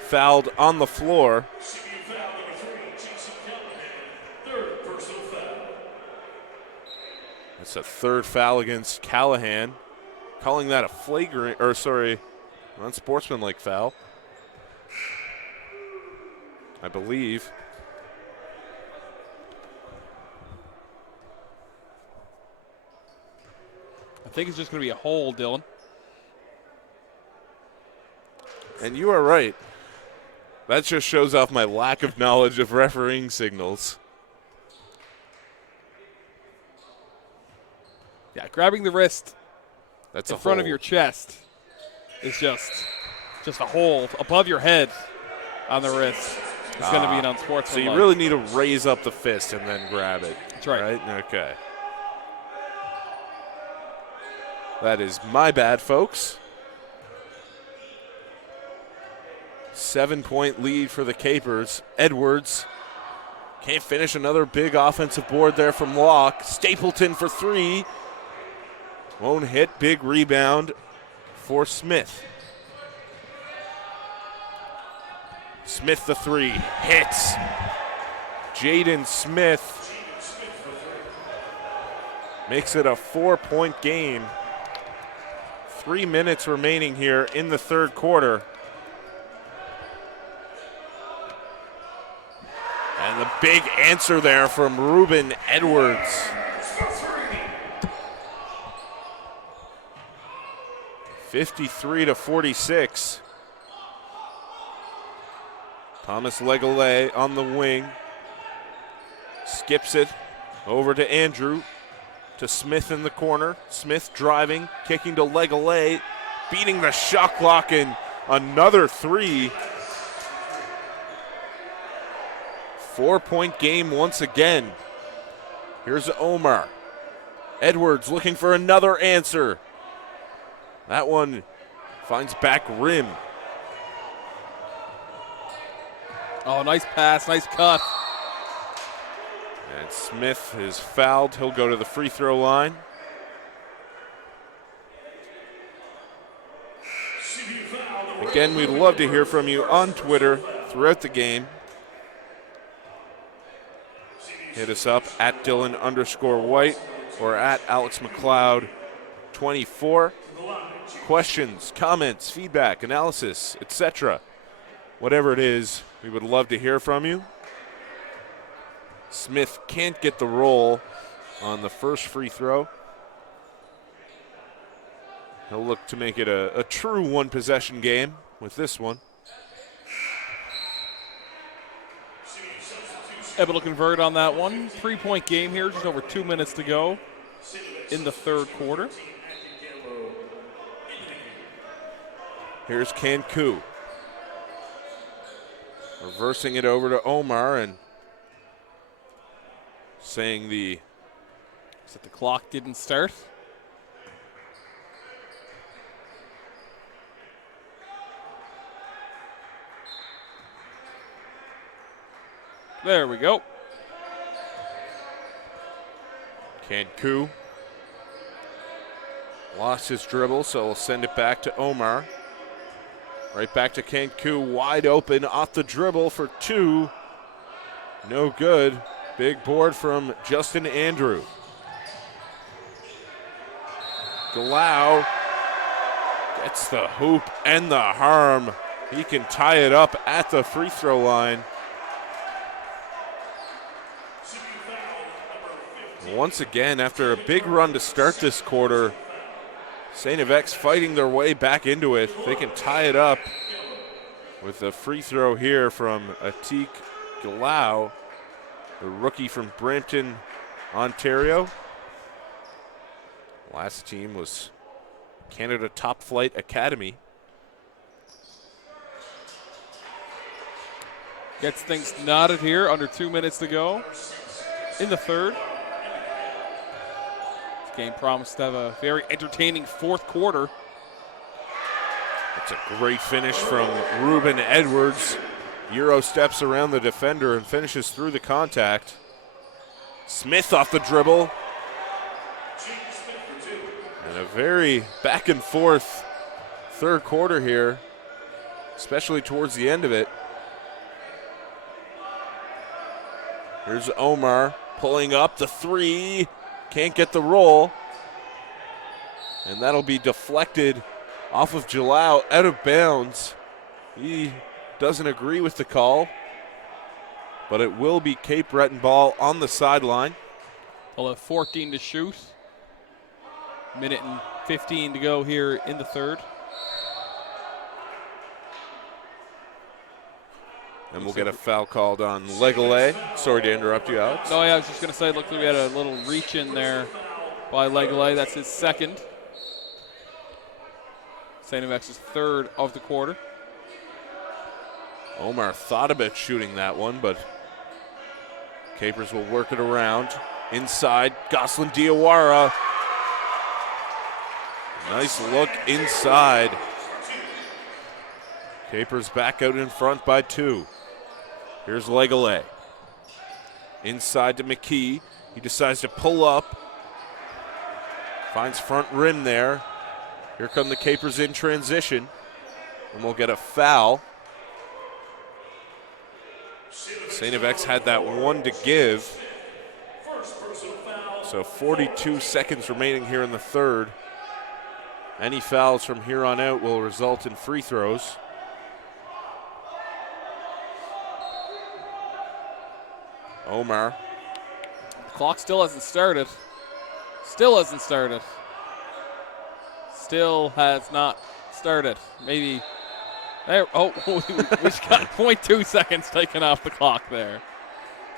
fouled on the floor. CBU foul number 3, Jason Callahan, 3rd personal foul. That's a third foul against Callahan, calling that a flagrant, unsportsmanlike foul, I believe. I think it's just going to be a hold, Dylan. And you are right. That just shows off my lack of knowledge of refereeing signals. Yeah, grabbing the wrist That's in a front of hold. your chest is just just a hold above your head on the wrist. It's going to be an unsportsmanlike. So you really need to raise up the fist and then grab it. That's right. Okay. That is my bad, folks. 7-point lead for the Capers. Edwards can't finish. Another big offensive board there from Locke. Stapleton for three. Won't hit. Big rebound for Smith. Smith the three. Hits. Jaden Smith makes it a 4-point game. 3 minutes remaining here in the third quarter. And the big answer there from Ruben Edwards. 53-46. Thomas Legole on the wing. Skips it over to Andrew. To Smith in the corner. Smith driving, kicking to Legole, beating the shot clock, and another three. 4-point game once again. Here's Omar. Edwards looking for another answer. That one finds back rim. Oh, nice pass, nice cut. And Smith is fouled. He'll go to the free throw line. Again, we'd love to hear from you on Twitter throughout the game. Hit us up at Dillon_White or at Alex McLeod 24. Questions, comments, feedback, analysis, etc. Whatever it is, we would love to hear from you. Smith can't get the roll on the first free throw. He'll look to make it a true one-possession game with this one. Able to convert on that one. 3-point game here, just over 2 minutes to go in the third quarter. Here's Cancu. Reversing it over to Omar and saying the clock didn't start. There we go. Cancu lost his dribble, so we'll send it back to Omar. Right back to Cancu, wide open off the dribble for two. No good. Big board from Justin Andrew. Galau gets the hoop and the harm. He can tie it up at the free throw line. Once again, after a big run to start this quarter, St. F.X. fighting their way back into it. They can tie it up with a free throw here from Atik Galau, the rookie from Brampton, Ontario. Last team was Canada Top Flight Academy. Gets things knotted here, under 2 minutes to go in the third. This game promised to have a very entertaining fourth quarter. It's a great finish from Ruben Edwards. Euro steps around the defender and finishes through the contact. Smith off the dribble. And a very back and forth third quarter here, especially towards the end of it. Here's Omar pulling up the three. Can't get the roll. And that'll be deflected off of Jalal, out of bounds. He doesn't agree with the call, but it will be Cape Breton ball on the sideline. They'll have 14 to shoot. Minute and 15 to go here in the third. And we'll get a foul called on Legole. Sorry to interrupt you, Alex. No, yeah, I was just going to say, looked like we had a little reach in there by Legole. That's his second. St. F.X.'s third of the quarter. Omar thought about shooting that one, but Capers will work it around. Inside, Goslin Diawara. Nice look inside. Capers back out in front by 2. Here's Legale. Inside to McKee. He decides to pull up. Finds front rim there. Here come the Capers in transition. And we'll get a foul. St. FX had that one to give. So 42 seconds remaining here in the third. Any fouls from here on out will result in free throws. Omar. The clock still hasn't started. Still hasn't started. Still has not started. Maybe. There, oh, we just got 0.2 seconds taken off the clock there.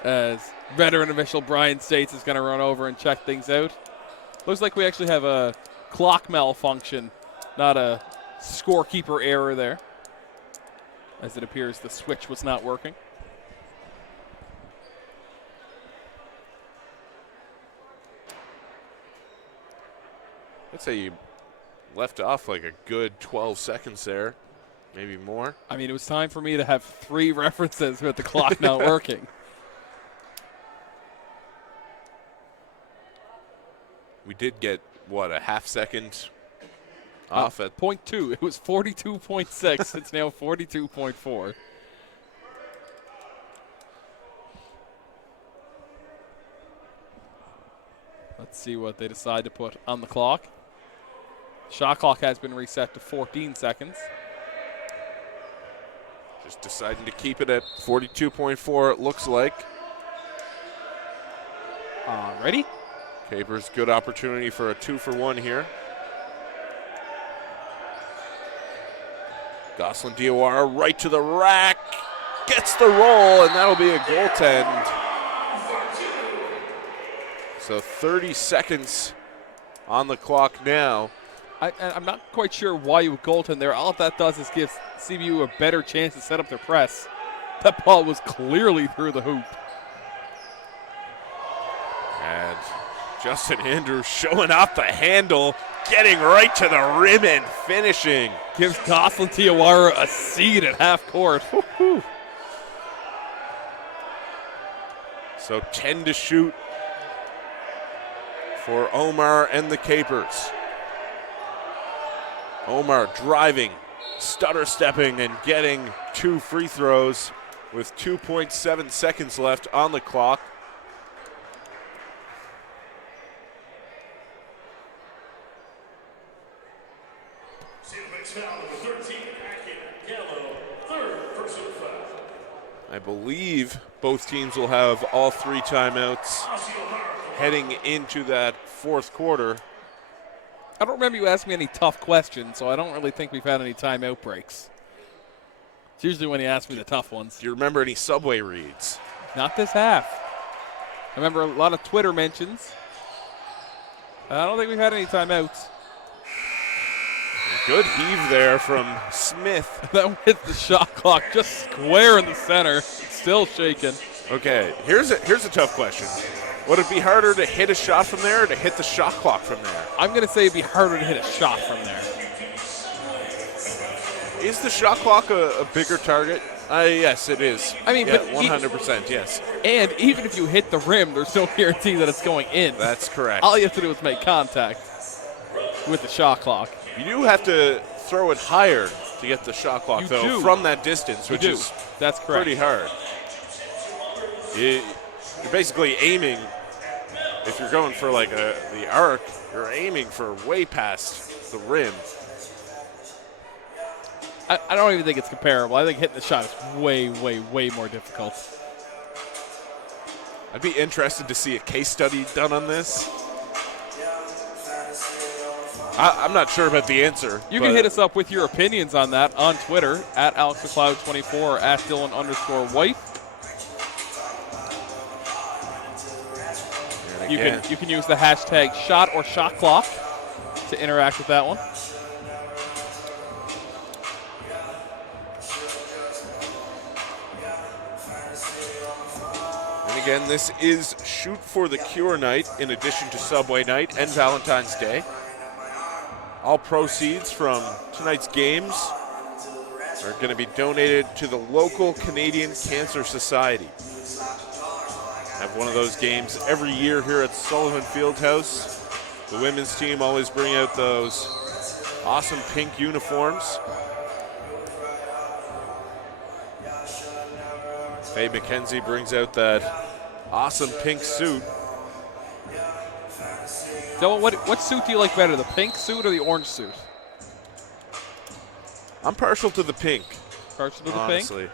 As veteran official Brian States is going to run over and check things out. Looks like we actually have a clock malfunction, not a scorekeeper error there. As it appears the switch was not working. I'd say you left off like a good 12 seconds there, maybe more. I mean, it was time for me to have 3 references with the clock not working. We did get, what, a half second off at 0.2. It was 42.6. It's now 42.4. Let's see what they decide to put on the clock. Shot clock has been reset to 14 seconds. Just deciding to keep it at 42.4, it looks like. Ready? Capers, good opportunity for a 2-for-1 here. Goslin Diawara right to the rack. Gets the roll, and that'll be a goaltend. So 30 seconds on the clock now. I'm not quite sure why you would goaltend there. All that does is give CBU a better chance to set up their press. That ball was clearly through the hoop. And Justin Andrews showing off the handle, getting right to the rim and finishing. Gives Goslin Diawara a seat at half court. Woo-hoo. So 10 to shoot for Omar and the Capers. Omar driving, stutter stepping, and getting 2 free throws with 2.7 seconds left on the clock. I believe both teams will have all 3 timeouts heading into that fourth quarter. I don't remember you asking me any tough questions, so I don't really think we've had any timeout breaks. It's usually when you ask me the tough ones. Do you remember any Subway reads? Not this half. I remember a lot of Twitter mentions. I don't think we've had any timeouts. Good heave there from Smith. That hit the shot clock just square in the center. Still shaking. Okay, here's a tough question. Would it be harder to hit a shot from there or to hit the shot clock from there? I'm going to say it'd be harder to hit a shot from there. Is the shot clock a bigger target? Yes, it is. I mean, yeah, but 100%, yes. And even if you hit the rim, there's no guarantee that it's going in. That's correct. All you have to do is make contact with the shot clock. You do have to throw it higher to get the shot clock, You though, do. from that distance, which is That's correct. pretty hard. You're basically aiming, if you're going for like the arc, you're aiming for way past the rim. I don't even think it's comparable. I think hitting the shot is way, way, way more difficult. I'd be interested to see a case study done on this. I'm not sure about the answer. You can hit us up with your opinions on that on Twitter, at AlexMcLeod24 or at Dillon_White. You can use the hashtag shot or shot clock to interact with that one. And again, this is Shoot for the Cure night in addition to Subway night and Valentine's Day. All proceeds from tonight's games are going to be donated to the local Canadian Cancer Society. Have one of those games every year here at Sullivan Fieldhouse. The women's team always bring out those awesome pink uniforms. Faye McKenzie brings out that awesome pink suit. Dylan, what suit do you like better, the pink suit or the orange suit? I'm partial to the pink. Partial to the honestly. pink?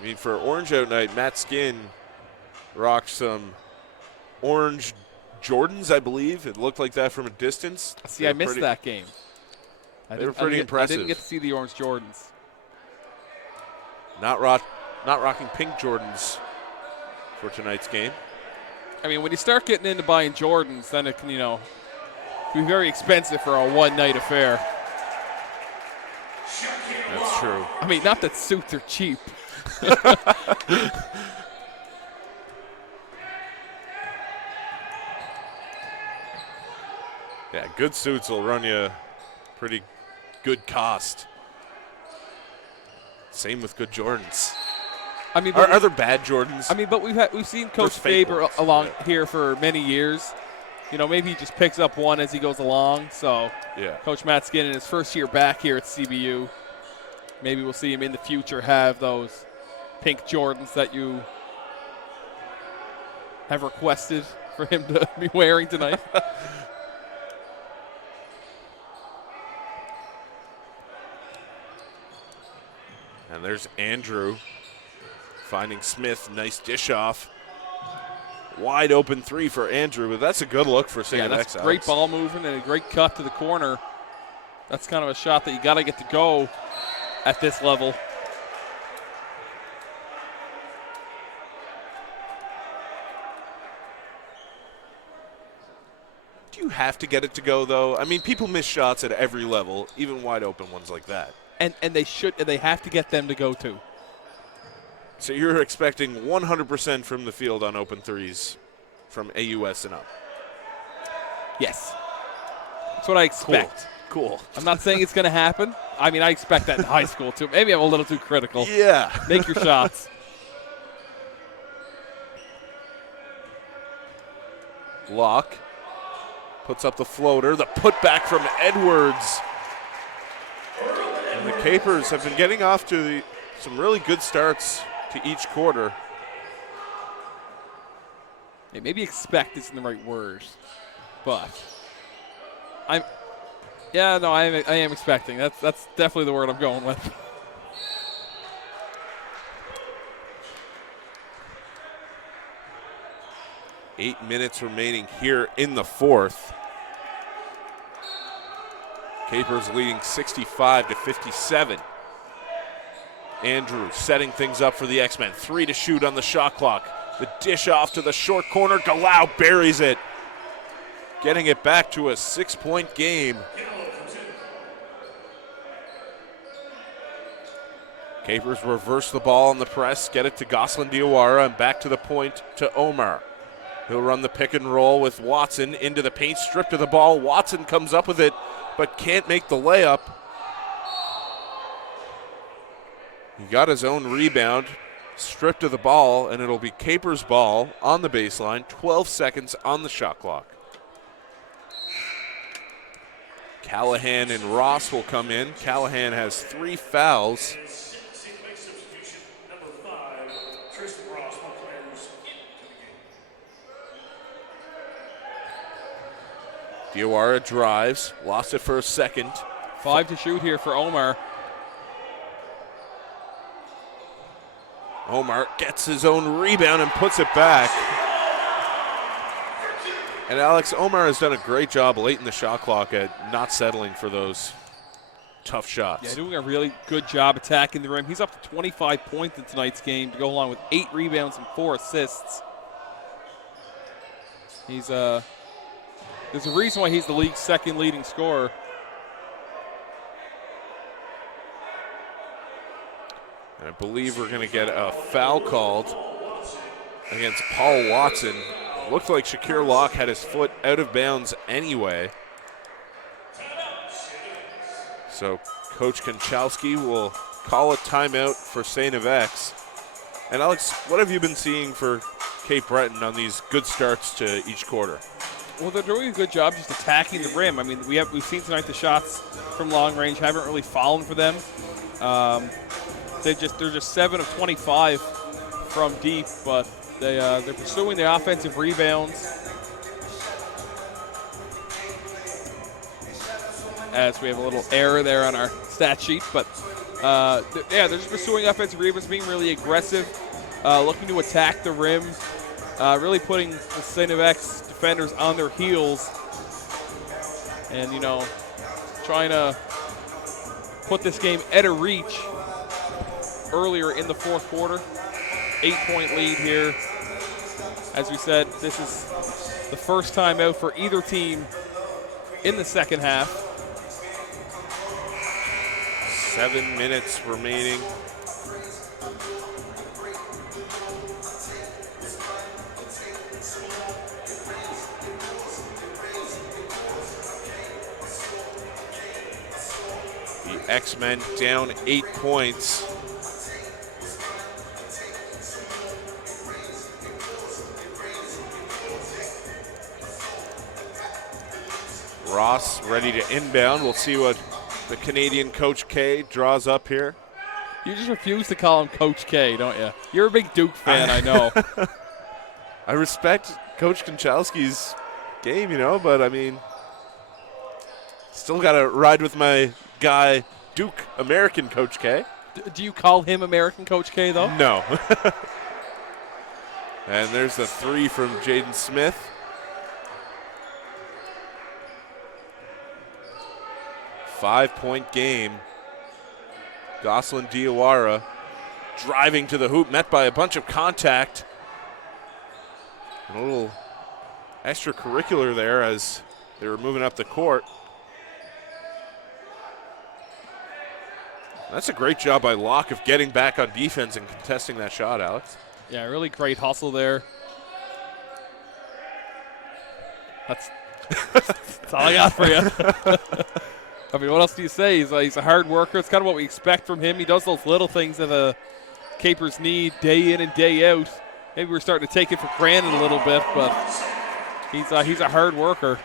I mean, for Orange Out Night, Matt Skin rocked some orange Jordans, I believe. It looked like that from a distance. See, I missed that game. They were pretty impressive. I didn't get to see the orange Jordans. Not rocking pink Jordans for tonight's game. I mean, when you start getting into buying Jordans, then it can, be very expensive for a one-night affair. That's true. I mean, not that suits are cheap. Yeah, good suits will run you pretty good cost. Same with good Jordans. I mean, are there bad Jordans? I mean, but we've seen Coach Faber along here for many years. Maybe he just picks up one as he goes along. So, yeah. Coach Matt Skin in his first year back here at CBU, maybe we'll see him in the future have those pink Jordans that you have requested for him to be wearing tonight. And there's Andrew finding Smith. Nice dish off. Wide open three for Andrew, but that's a good look for St. That's great ball movement and a great cut to the corner. That's kind of a shot that you got to get to go at this level. Do you have to get it to go, though? I mean, people miss shots at every level, even wide open ones like that. And they have to get them to go too. So you're expecting 100% from the field on open threes from AUS and up? Yes. That's what I expect. Cool. I'm not saying it's going to happen. I mean, I expect that in high school too. Maybe I'm a little too critical. Yeah. Make your shots. Locke puts up the floater. The putback from Edwards. And the Capers have been getting off to some really good starts to each quarter. Yeah, maybe expect isn't the right word, but I am expecting. That's definitely the word I'm going with. Eight minutes remaining here in the fourth. Capers leading 65-57. Andrew setting things up for the X-Men. 3 to shoot on the shot clock. The dish off to the short corner. Galau buries it. Getting it back to a 6-point game. Capers reverse the ball on the press. Get it to Gosselin Diawara and back to the point to Omar. He'll run the pick and roll with Watson into the paint. Stripped of the ball. Watson comes up with it but can't make the layup. He got his own rebound, stripped of the ball, and it'll be Capers' ball on the baseline. 12 seconds on the shot clock. Callahan and Ross will come in. Callahan has 3 fouls. Diawara drives, lost it for a second. 5 to shoot here for Omar. Omar gets his own rebound and puts it back. And Alex, Omar has done a great job late in the shot clock at not settling for those tough shots. Yeah, doing a really good job attacking the rim. He's up to 25 points in tonight's game to go along with 8 rebounds and 4 assists. He's there's a reason why he's the league's second leading scorer. And I believe we're going to get a foul called against Paul Watson. Looked like Shakir Locke had his foot out of bounds anyway. So Coach Konchalski will call a timeout for St. FX. And Alex, what have you been seeing for Cape Breton on these good starts to each quarter? Well, they're doing a good job just attacking the rim. I mean, we've seen tonight the shots from long range haven't really fallen for them. They're just 7 of 25 from deep, but they're pursuing the offensive rebounds. As we have a little error there on our stat sheet, but they're just pursuing offensive rebounds, being really aggressive, looking to attack the rim, really putting the St. FX defenders on their heels, and trying to put this game at a reach earlier in the fourth quarter. 8-point lead here. As we said, this is the first time out for either team in the second half. 7 minutes remaining. The X-Men down 8 points. Ross ready to inbound. We'll see what the Canadian Coach K draws up here. You just refuse to call him Coach K, don't you? You're a big Duke fan, I know. I respect Coach Konchalski's game, but I mean, still got to ride with my guy, Duke American Coach K. Do you call him American Coach K, though? No. And there's the 3 from Jaden Smith. Five-point game. Gosselin Diawara driving to the hoop, met by a bunch of contact. And a little extracurricular there as they were moving up the court. That's a great job by Locke of getting back on defense and contesting that shot, Alex. Yeah, really great hustle there. That's all I got for you. I mean, what else do you say? He's a hard worker. It's kind of what we expect from him. He does those little things that the Capers need day in and day out. Maybe we're starting to take it for granted a little bit, but he's a hard worker.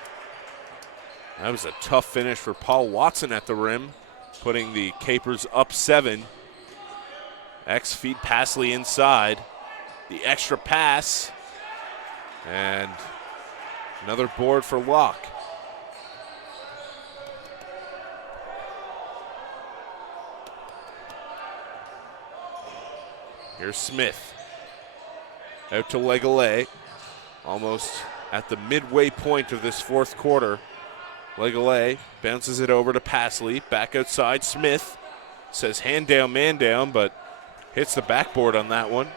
That was a tough finish for Paul Watson at the rim, putting the Capers up 7. X feed Passley inside. The extra pass. And another board for Locke. Here's Smith. Out to Legale. Almost at the midway point of this fourth quarter. Legale bounces it over to Passley. Back outside. Smith says hand down, man down, but hits the backboard on that one.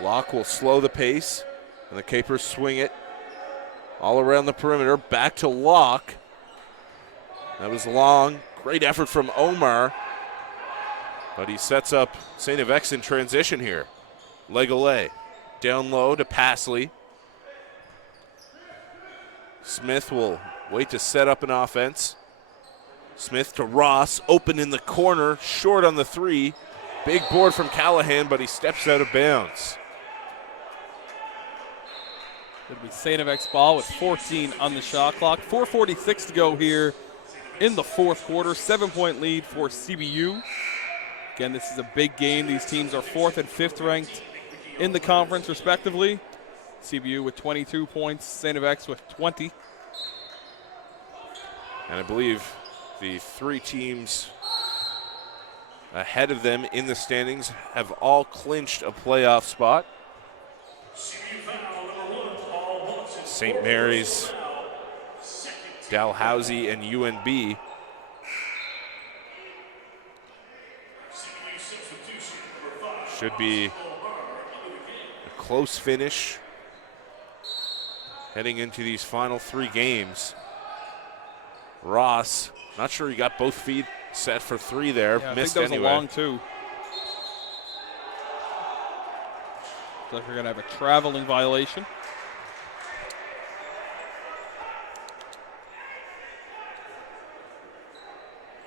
Locke will slow the pace, and the Capers swing it all around the perimeter. Back to Locke. That was long. Great effort from Omar. But he sets up St. FX in transition here. Legale down low to Passley. Smith will wait to set up an offense. Smith to Ross, open in the corner, short on the 3. Big board from Callahan, but he steps out of bounds. It'll be St. FX ball with 14 on the shot clock. 4:46 to go here in the fourth quarter. 7-point lead for CBU. Again, this is a big game. These teams are 4th and 5th ranked in the conference, respectively. CBU with 22 points, St. FX with 20. And I believe the 3 teams ahead of them in the standings have all clinched a playoff spot. St. Mary's, Dalhousie, and UNB. Should be a close finish heading into these final 3 games. Ross Not sure he got both feet set for three there. Yeah, Missed I think that was anyway. a long two. Looks like we're going to have a traveling violation.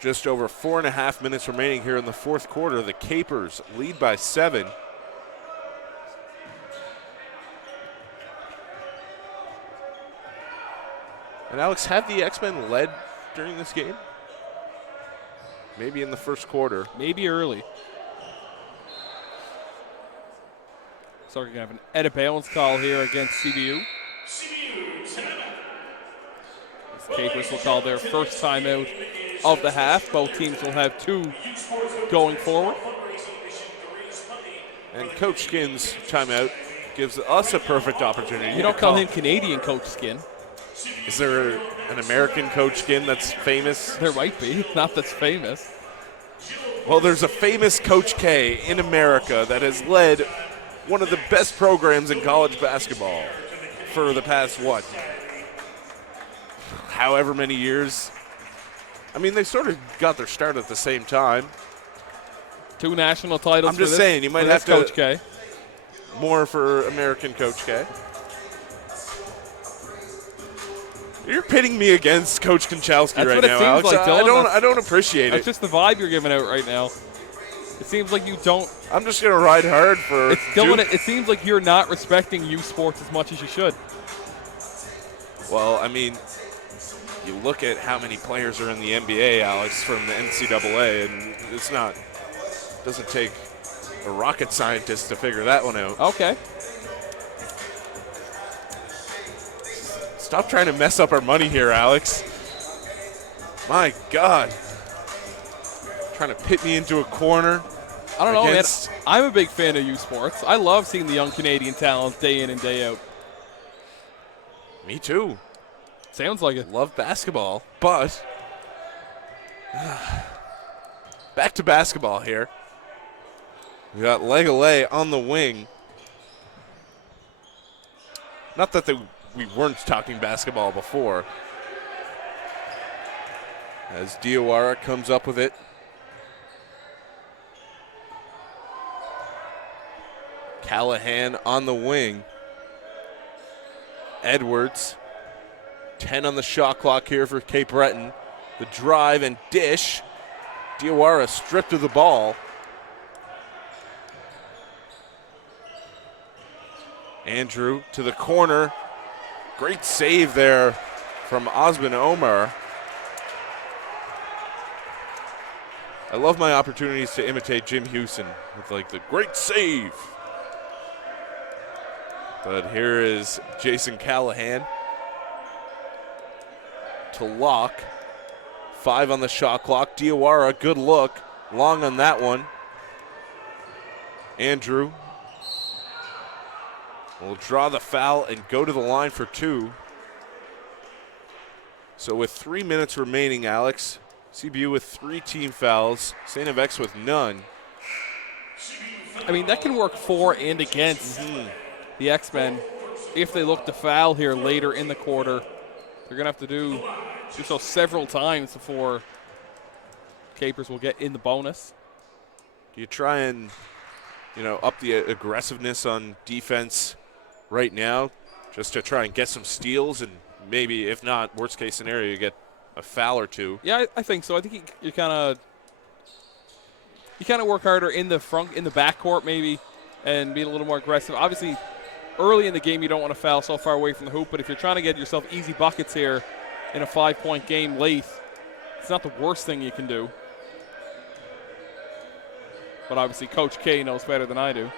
Just over 4.5 minutes remaining here in the fourth quarter. The Capers lead by 7. And Alex, have the X-Men led during this game? Maybe in the first quarter. Maybe early. So we're going to have an out of bounds call here against CBU. CBU timeout. The Capers will call their first timeout of the half. Both teams will have 2 going forward. And Coach Skin's timeout gives us a perfect opportunity. You don't call him Canadian Coach Skin. Is there an American Coach Skin that's famous? There might be, not that's famous. Well, there's a famous Coach K in America that has led one of the best programs in college basketball for the past, however many years. I mean, they sort of got their start at the same time. 2 national titles. I'm just saying, you might have to Coach K. more for American Coach K. You're pitting me against Coach Konchowski That's right what it now, seems Alex. like, Dylan. I don't appreciate That's it. just the vibe you're giving out right now. It seems like you don't. I'm just going to ride hard for Dylan, Duke. it seems like you're not respecting youth sports as much as you should. Well, I mean, you look at how many players are in the NBA, Alex, from the NCAA, and doesn't take a rocket scientist to figure that one out. Okay. Stop trying to mess up our money here, Alex. My God. Trying to pit me into a corner. I don't know, man. against- I'm a big fan of youth sports. I love seeing the young Canadian talents day in and day out. Me too. Sounds like it. Love basketball, but back to basketball here. We got Legale on the wing. Not that we weren't talking basketball before. As Diawara comes up with it. Callahan on the wing. Edwards. 10 on the shot clock here for Cape Breton. The drive and dish. Diawara stripped of the ball. Andrew to the corner. Great save there from Osman Omar. I love my opportunities to imitate Jim Houston with like the great save. But here is Jason Callahan to Locke. 5 on the shot clock. Diawara, good look. Long on that one. Andrew will draw the foul and go to the line for 2. So with 3 minutes remaining, Alex, CBU with 3 team fouls, St. FX with none. I mean, that can work for and against the X-Men if they look to foul here later in the quarter. They're going to have to do so several times before Capers will get in the bonus. Do you try and, up the aggressiveness on defense right now just to try and get some steals and maybe, if not, worst case scenario, you get a foul or 2? Yeah, I think so. I think you kind of work harder in the backcourt maybe, and be a little more aggressive. Obviously, early in the game you don't want to foul so far away from the hoop, but if you're trying to get yourself easy buckets here in a 5-point game late, it's not the worst thing you can do. But obviously Coach K knows better than I do.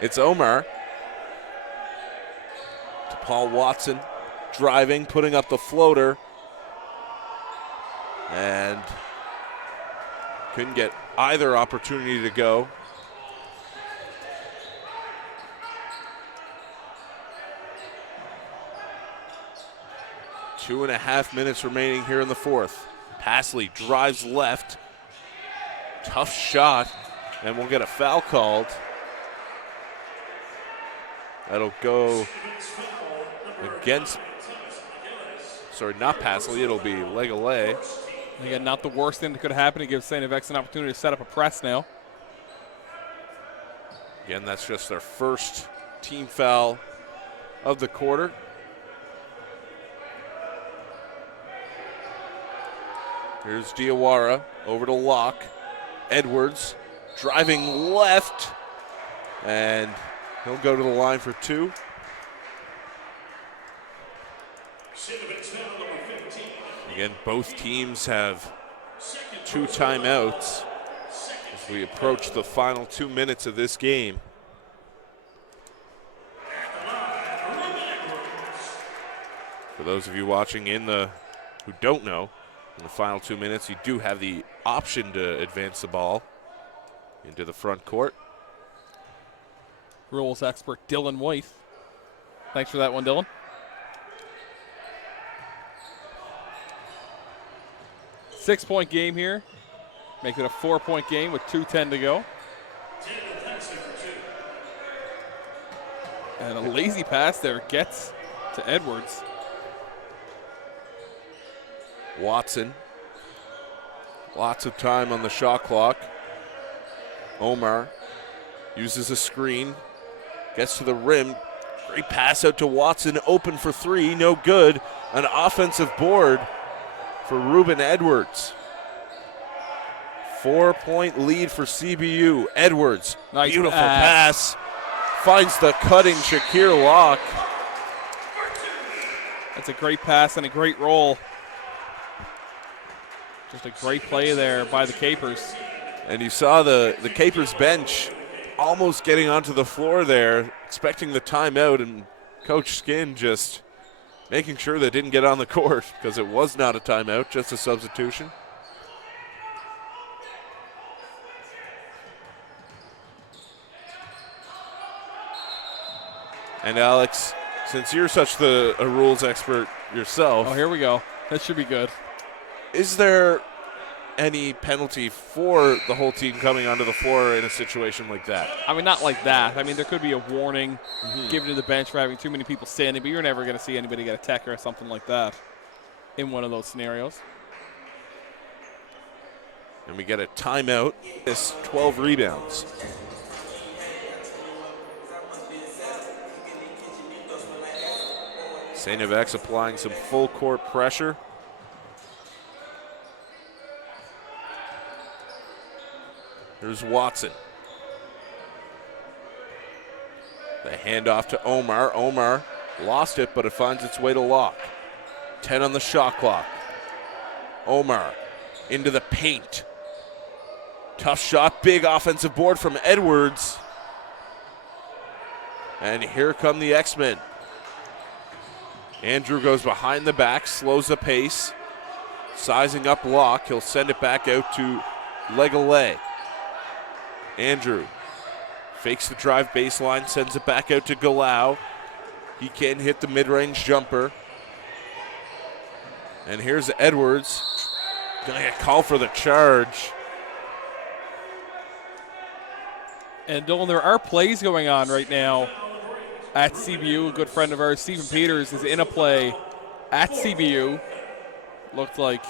It's Omar to Paul Watson, driving, putting up the floater, and couldn't get either opportunity to go. Two and a half minutes remaining here in the fourth. Pasley drives left. Tough shot, and we'll get a foul called. That'll go against sorry, not Pasley. It'll be Legale. Again, not the worst thing that could happen to give St. FX an opportunity to set up a press now. Again, that's just their first team foul of the quarter. Here's Diawara over to Locke. Edwards driving left, and he'll go to the line for two. Again, both teams have 2 timeouts as we approach the final 2 minutes of this game. For those of you watching who don't know, in the final 2 minutes, you do have the option to advance the ball into the front court. Rules expert Dillon White. Thanks for that one, Dillon. Six-point game here. Make it a 4-point game with 2:10 to go. And a lazy pass there gets to Edwards. Watson. Lots of time on the shot clock. Omar uses a screen. Gets to the rim. Great pass out to Watson. Open for 3. No good. An offensive board for Ruben Edwards. 4-point lead for CBU. Edwards. Nice beautiful pass. Finds the cutting Shakir Locke. That's a great pass and a great roll. Just a great play there by the Capers. And you saw the Capers bench almost getting onto the floor there, expecting the timeout, and Coach Skin just making sure they didn't get on the court because it was not a timeout, just a substitution. And Alex, since you're such a rules expert yourself. Oh, here we go. That should be good. Is there any penalty for the whole team coming onto the floor in a situation like that? I mean, not like that. I mean, there could be a warning given to the bench for having too many people standing, but you're never going to see anybody get a tech or something like that in one of those scenarios. And we get a timeout. It's 12 rebounds. St. FX applying some full court pressure. Here's Watson. The handoff to Omar. Omar lost it, but it finds its way to Locke. 10 on the shot clock. Omar into the paint. Tough shot, big offensive board from Edwards. And here come the X-Men. Andrew goes behind the back, slows the pace. Sizing up Locke. He'll send it back out to Legale. Andrew fakes the drive baseline, sends it back out to Galau. He can hit the mid-range jumper. And here's Edwards. Gonna get called for the charge. And Dylan, there are plays going on right now at CBU. A good friend of ours, Stephen Peters, is in a play at CBU. Looked like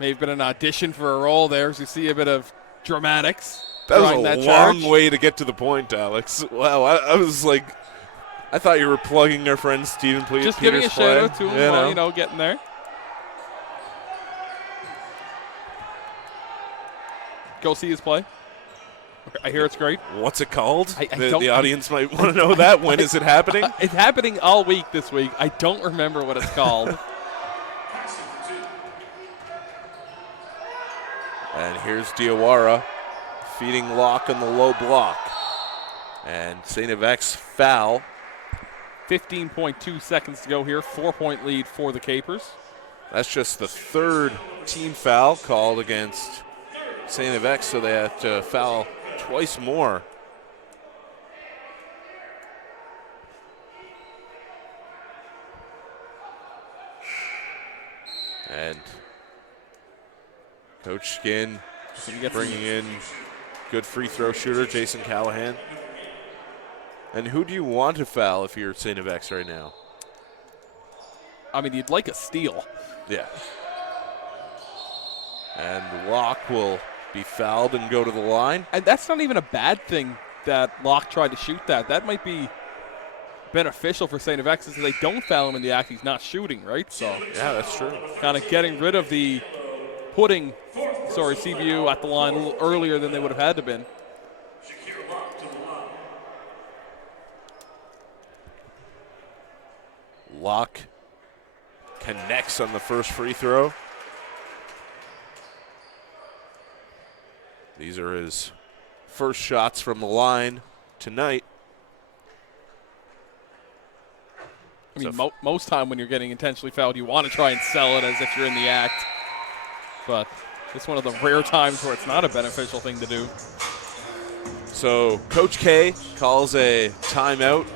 may have been an audition for a role there, so you see a bit of dramatics. That was a long way to get to the point, Alex. Wow, I was like, I thought you were plugging our friend Stephen Peters' just giving a play. shout out to him while, you know, getting there. Go see his play. I hear it's great. What's it called? The audience might want to know that. When is it happening? It's happening all week this week. I don't remember what it's called. And here's Diawara feeding Locke on the low block. And St. FX foul. 15.2 seconds to go here. 4-point lead for the Capers. That's just the third team foul called against St. FX, so they have to foul twice more. And Coach Skin bringing in good free throw shooter Jason Callahan. And who do you want to foul if you're St. FX right now? I mean, you'd like a steal. Yeah. And Locke will be fouled and go to the line. And that's not even a bad thing that Locke tried to shoot that. That might be beneficial for St. FX since they don't foul him in the act. He's not shooting, right? So Yeah, that's true. kind of getting rid of the CBU at the line a little earlier than they would have had to been. Locke connects on the first free throw. These are his first shots from the line tonight. I mean, most time when you're getting intentionally fouled, you want to try and sell it as if you're in the act. But it's one of the rare times where it's not a beneficial thing to do. So Coach K calls a timeout